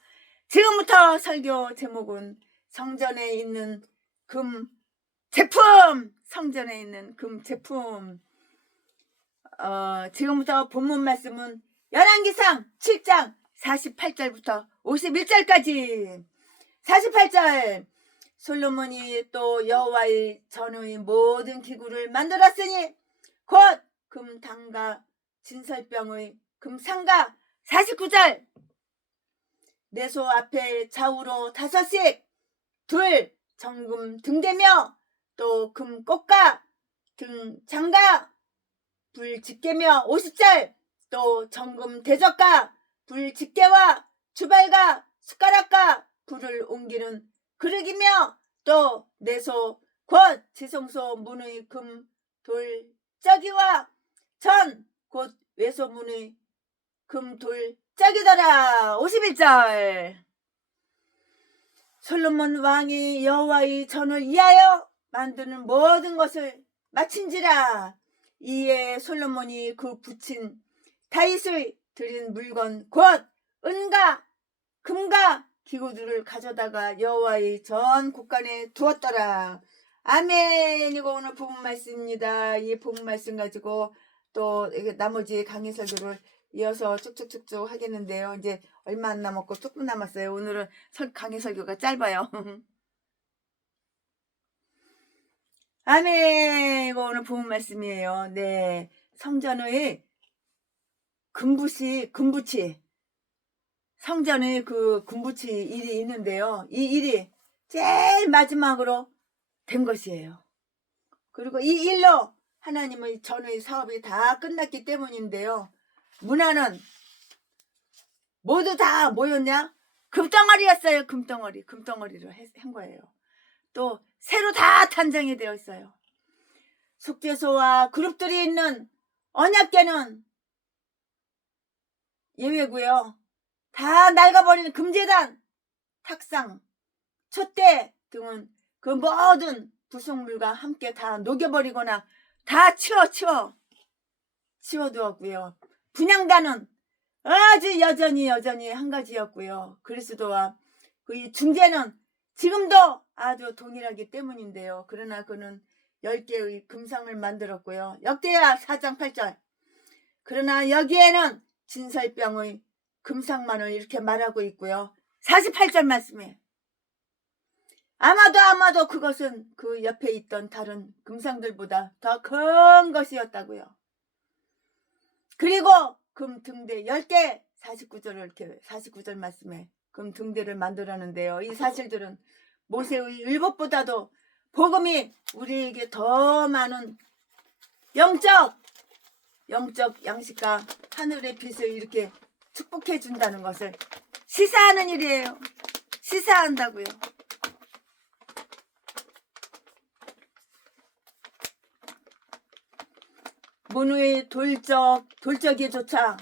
지금부터 설교 제목은 성전에 있는 금 제품. 성전에 있는 금 제품. 지금부터 본문 말씀은 열왕기상 7장 48절부터 51절까지. 48절 솔로몬이 또 여호와의 전의 모든 기구를 만들었으니 곧 금당과 진설병의 금상과 49절 내소 앞에 좌우로 5씩 둘 정금 등대며 또 금꽃과 등장과 불집게며 50절 또 정금 대적과 불집게와 주발과 숟가락과 불을 옮기는 그릇이며 또 내소 곧 지성소 문의 금 돌짜기와 전 곧 외소문의 금 돌짜기더라. 51절 솔로몬 왕이 여호와의 전을 위하여 만드는 모든 것을 마친지라 이에 솔로몬이 그 붙인 다윗의 드린 물건 곧 은과 금과 기구들을 가져다가 여호와의 전 곳간에 두었더라. 아멘. 이거 오늘 본문 말씀입니다. 이 본문 말씀 가지고 또 나머지 강의 설교를 이어서 쭉쭉쭉쭉 하겠는데요. 이제 얼마 안 남았고 조금 남았어요. 오늘은 강의 설교가 짧아요. 아멘. 이거 오늘 본문 말씀이에요. 네, 성전의 금붙이 성전의 그 금붙이 일이 있는데요. 이 일이 제일 마지막으로 된 것이에요. 그리고 이 일로 하나님의 전의 사업이 다 끝났기 때문인데요. 문화는 모두 다 뭐였냐? 금덩어리였어요. 금덩어리로 한 거예요. 또 새로 다 탄생이 되어 있어요. 속죄소와 그룹들이 있는 언약궤는 예외고요. 다 낡아버린 금제단, 탁상, 촛대 등은 그 모든 부속물과 함께 다 녹여버리거나 다 치워두었고요. 분향단은 아주 여전히 한 가지였고요. 그리스도와 그 중재는 지금도 아주 동일하기 때문인데요. 그러나 그는 10개의 금상을 만들었고요. 역대하 4장 8절. 그러나 여기에는 진설병의 금상만을 이렇게 말하고 있고요. 48절 말씀에 아마도 그것은 그 옆에 있던 다른 금상들보다 더 큰 것이었다고요. 그리고 금 등대 10개 49절 말씀에 금 등대를 만들었는데요. 이 사실들은 모세의 율법보다도 복음이 우리에게 더 많은 영적 양식과 하늘의 빛을 이렇게 축복해 준다는 것을 시사하는 일이에요. 시사한다고요. 문의 돌적이조차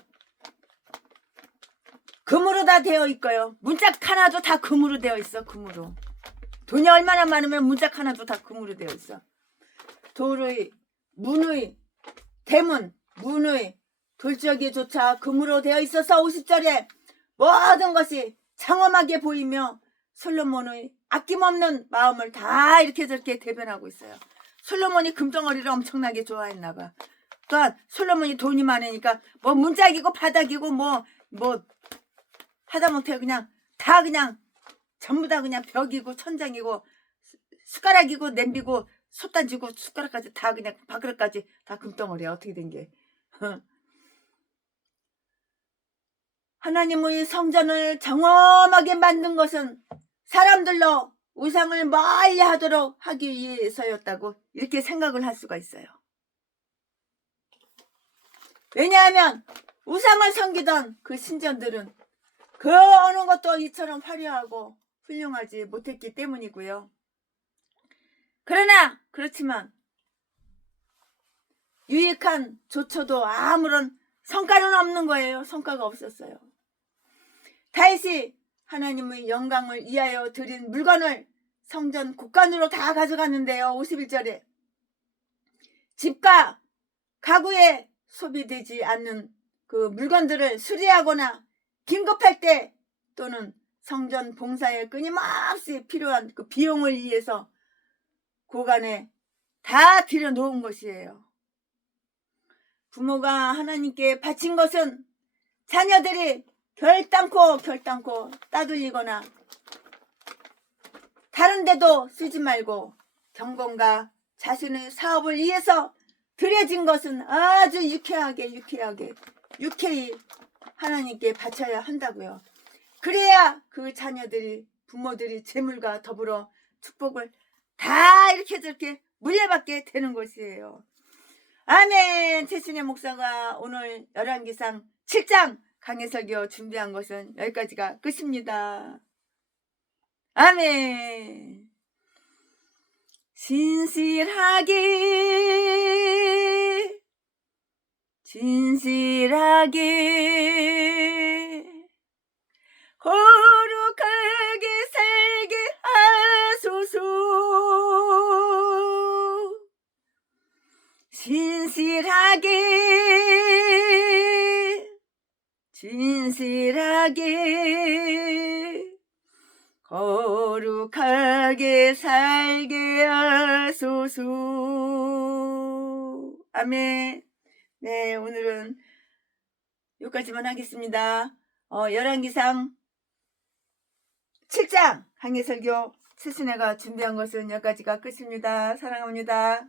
금으로 다 되어 있고요. 문짝 하나도 다 금으로 되어 있어. 금으로. 돈이 얼마나 많으면 문짝 하나도 다 금으로 되어 있어. 돌의 문의 대문 문의 돌적이조차 금으로 되어 있어서 50절에 모든 것이 장엄하게 보이며 솔로몬의 아낌없는 마음을 다 이렇게 저렇게 대변하고 있어요. 솔로몬이 금덩어리를 엄청나게 좋아했나 봐. 또한 솔로몬이 돈이 많으니까 뭐 문짝이고 바닥이고 뭐 하다못해 그냥 전부 다 그냥 벽이고 천장이고 숟가락이고 냄비고 솥단지고 숟가락까지 다 그냥 밥그릇까지 다 금덩어리야. 어떻게 된 게. 하나님의 성전을 장엄하게 만든 것은 사람들로 우상을 멀리 하도록 하기 위해서였다고 이렇게 생각을 할 수가 있어요. 왜냐하면 우상을 섬기던 그 신전들은 그 어느 것도 이처럼 화려하고 훌륭하지 못했기 때문이고요. 그렇지만 유익한 조처도 아무런 성과는 없는 거예요. 성과가 없었어요. 다윗이 하나님의 영광을 위하여 드린 물건을 성전 곳간으로 다 가져갔는데요. 51절에 집과 가구에 소비되지 않는 그 물건들을 수리하거나 긴급할 때 또는 성전 봉사에 끊임없이 필요한 그 비용을 위해서 고간에 다 들여놓은 것이에요. 부모가 하나님께 바친 것은 자녀들이 결단코 따돌리거나 다른 데도 쓰지 말고 경건과 자신의 사업을 위해서 들여진 것은 아주 유쾌히 하나님께 바쳐야 한다고요. 그래야 그 자녀들이 부모들이 재물과 더불어 축복을 다 이렇게 저렇게 물려받게 되는 것이에요. 아멘. 최순혜 목사가 오늘 열왕기상 7장 강해 설교 준비한 것은 여기까지가 끝입니다. 아멘. 진실하게 거룩하게 살게 하소서. 진실하게 거룩하게 살게 하소서. 아멘. 네, 오늘은 여기까지만 하겠습니다. 열왕기상 7장 항해설교 최순애가 준비한 것은 여기까지가 끝입니다. 사랑합니다.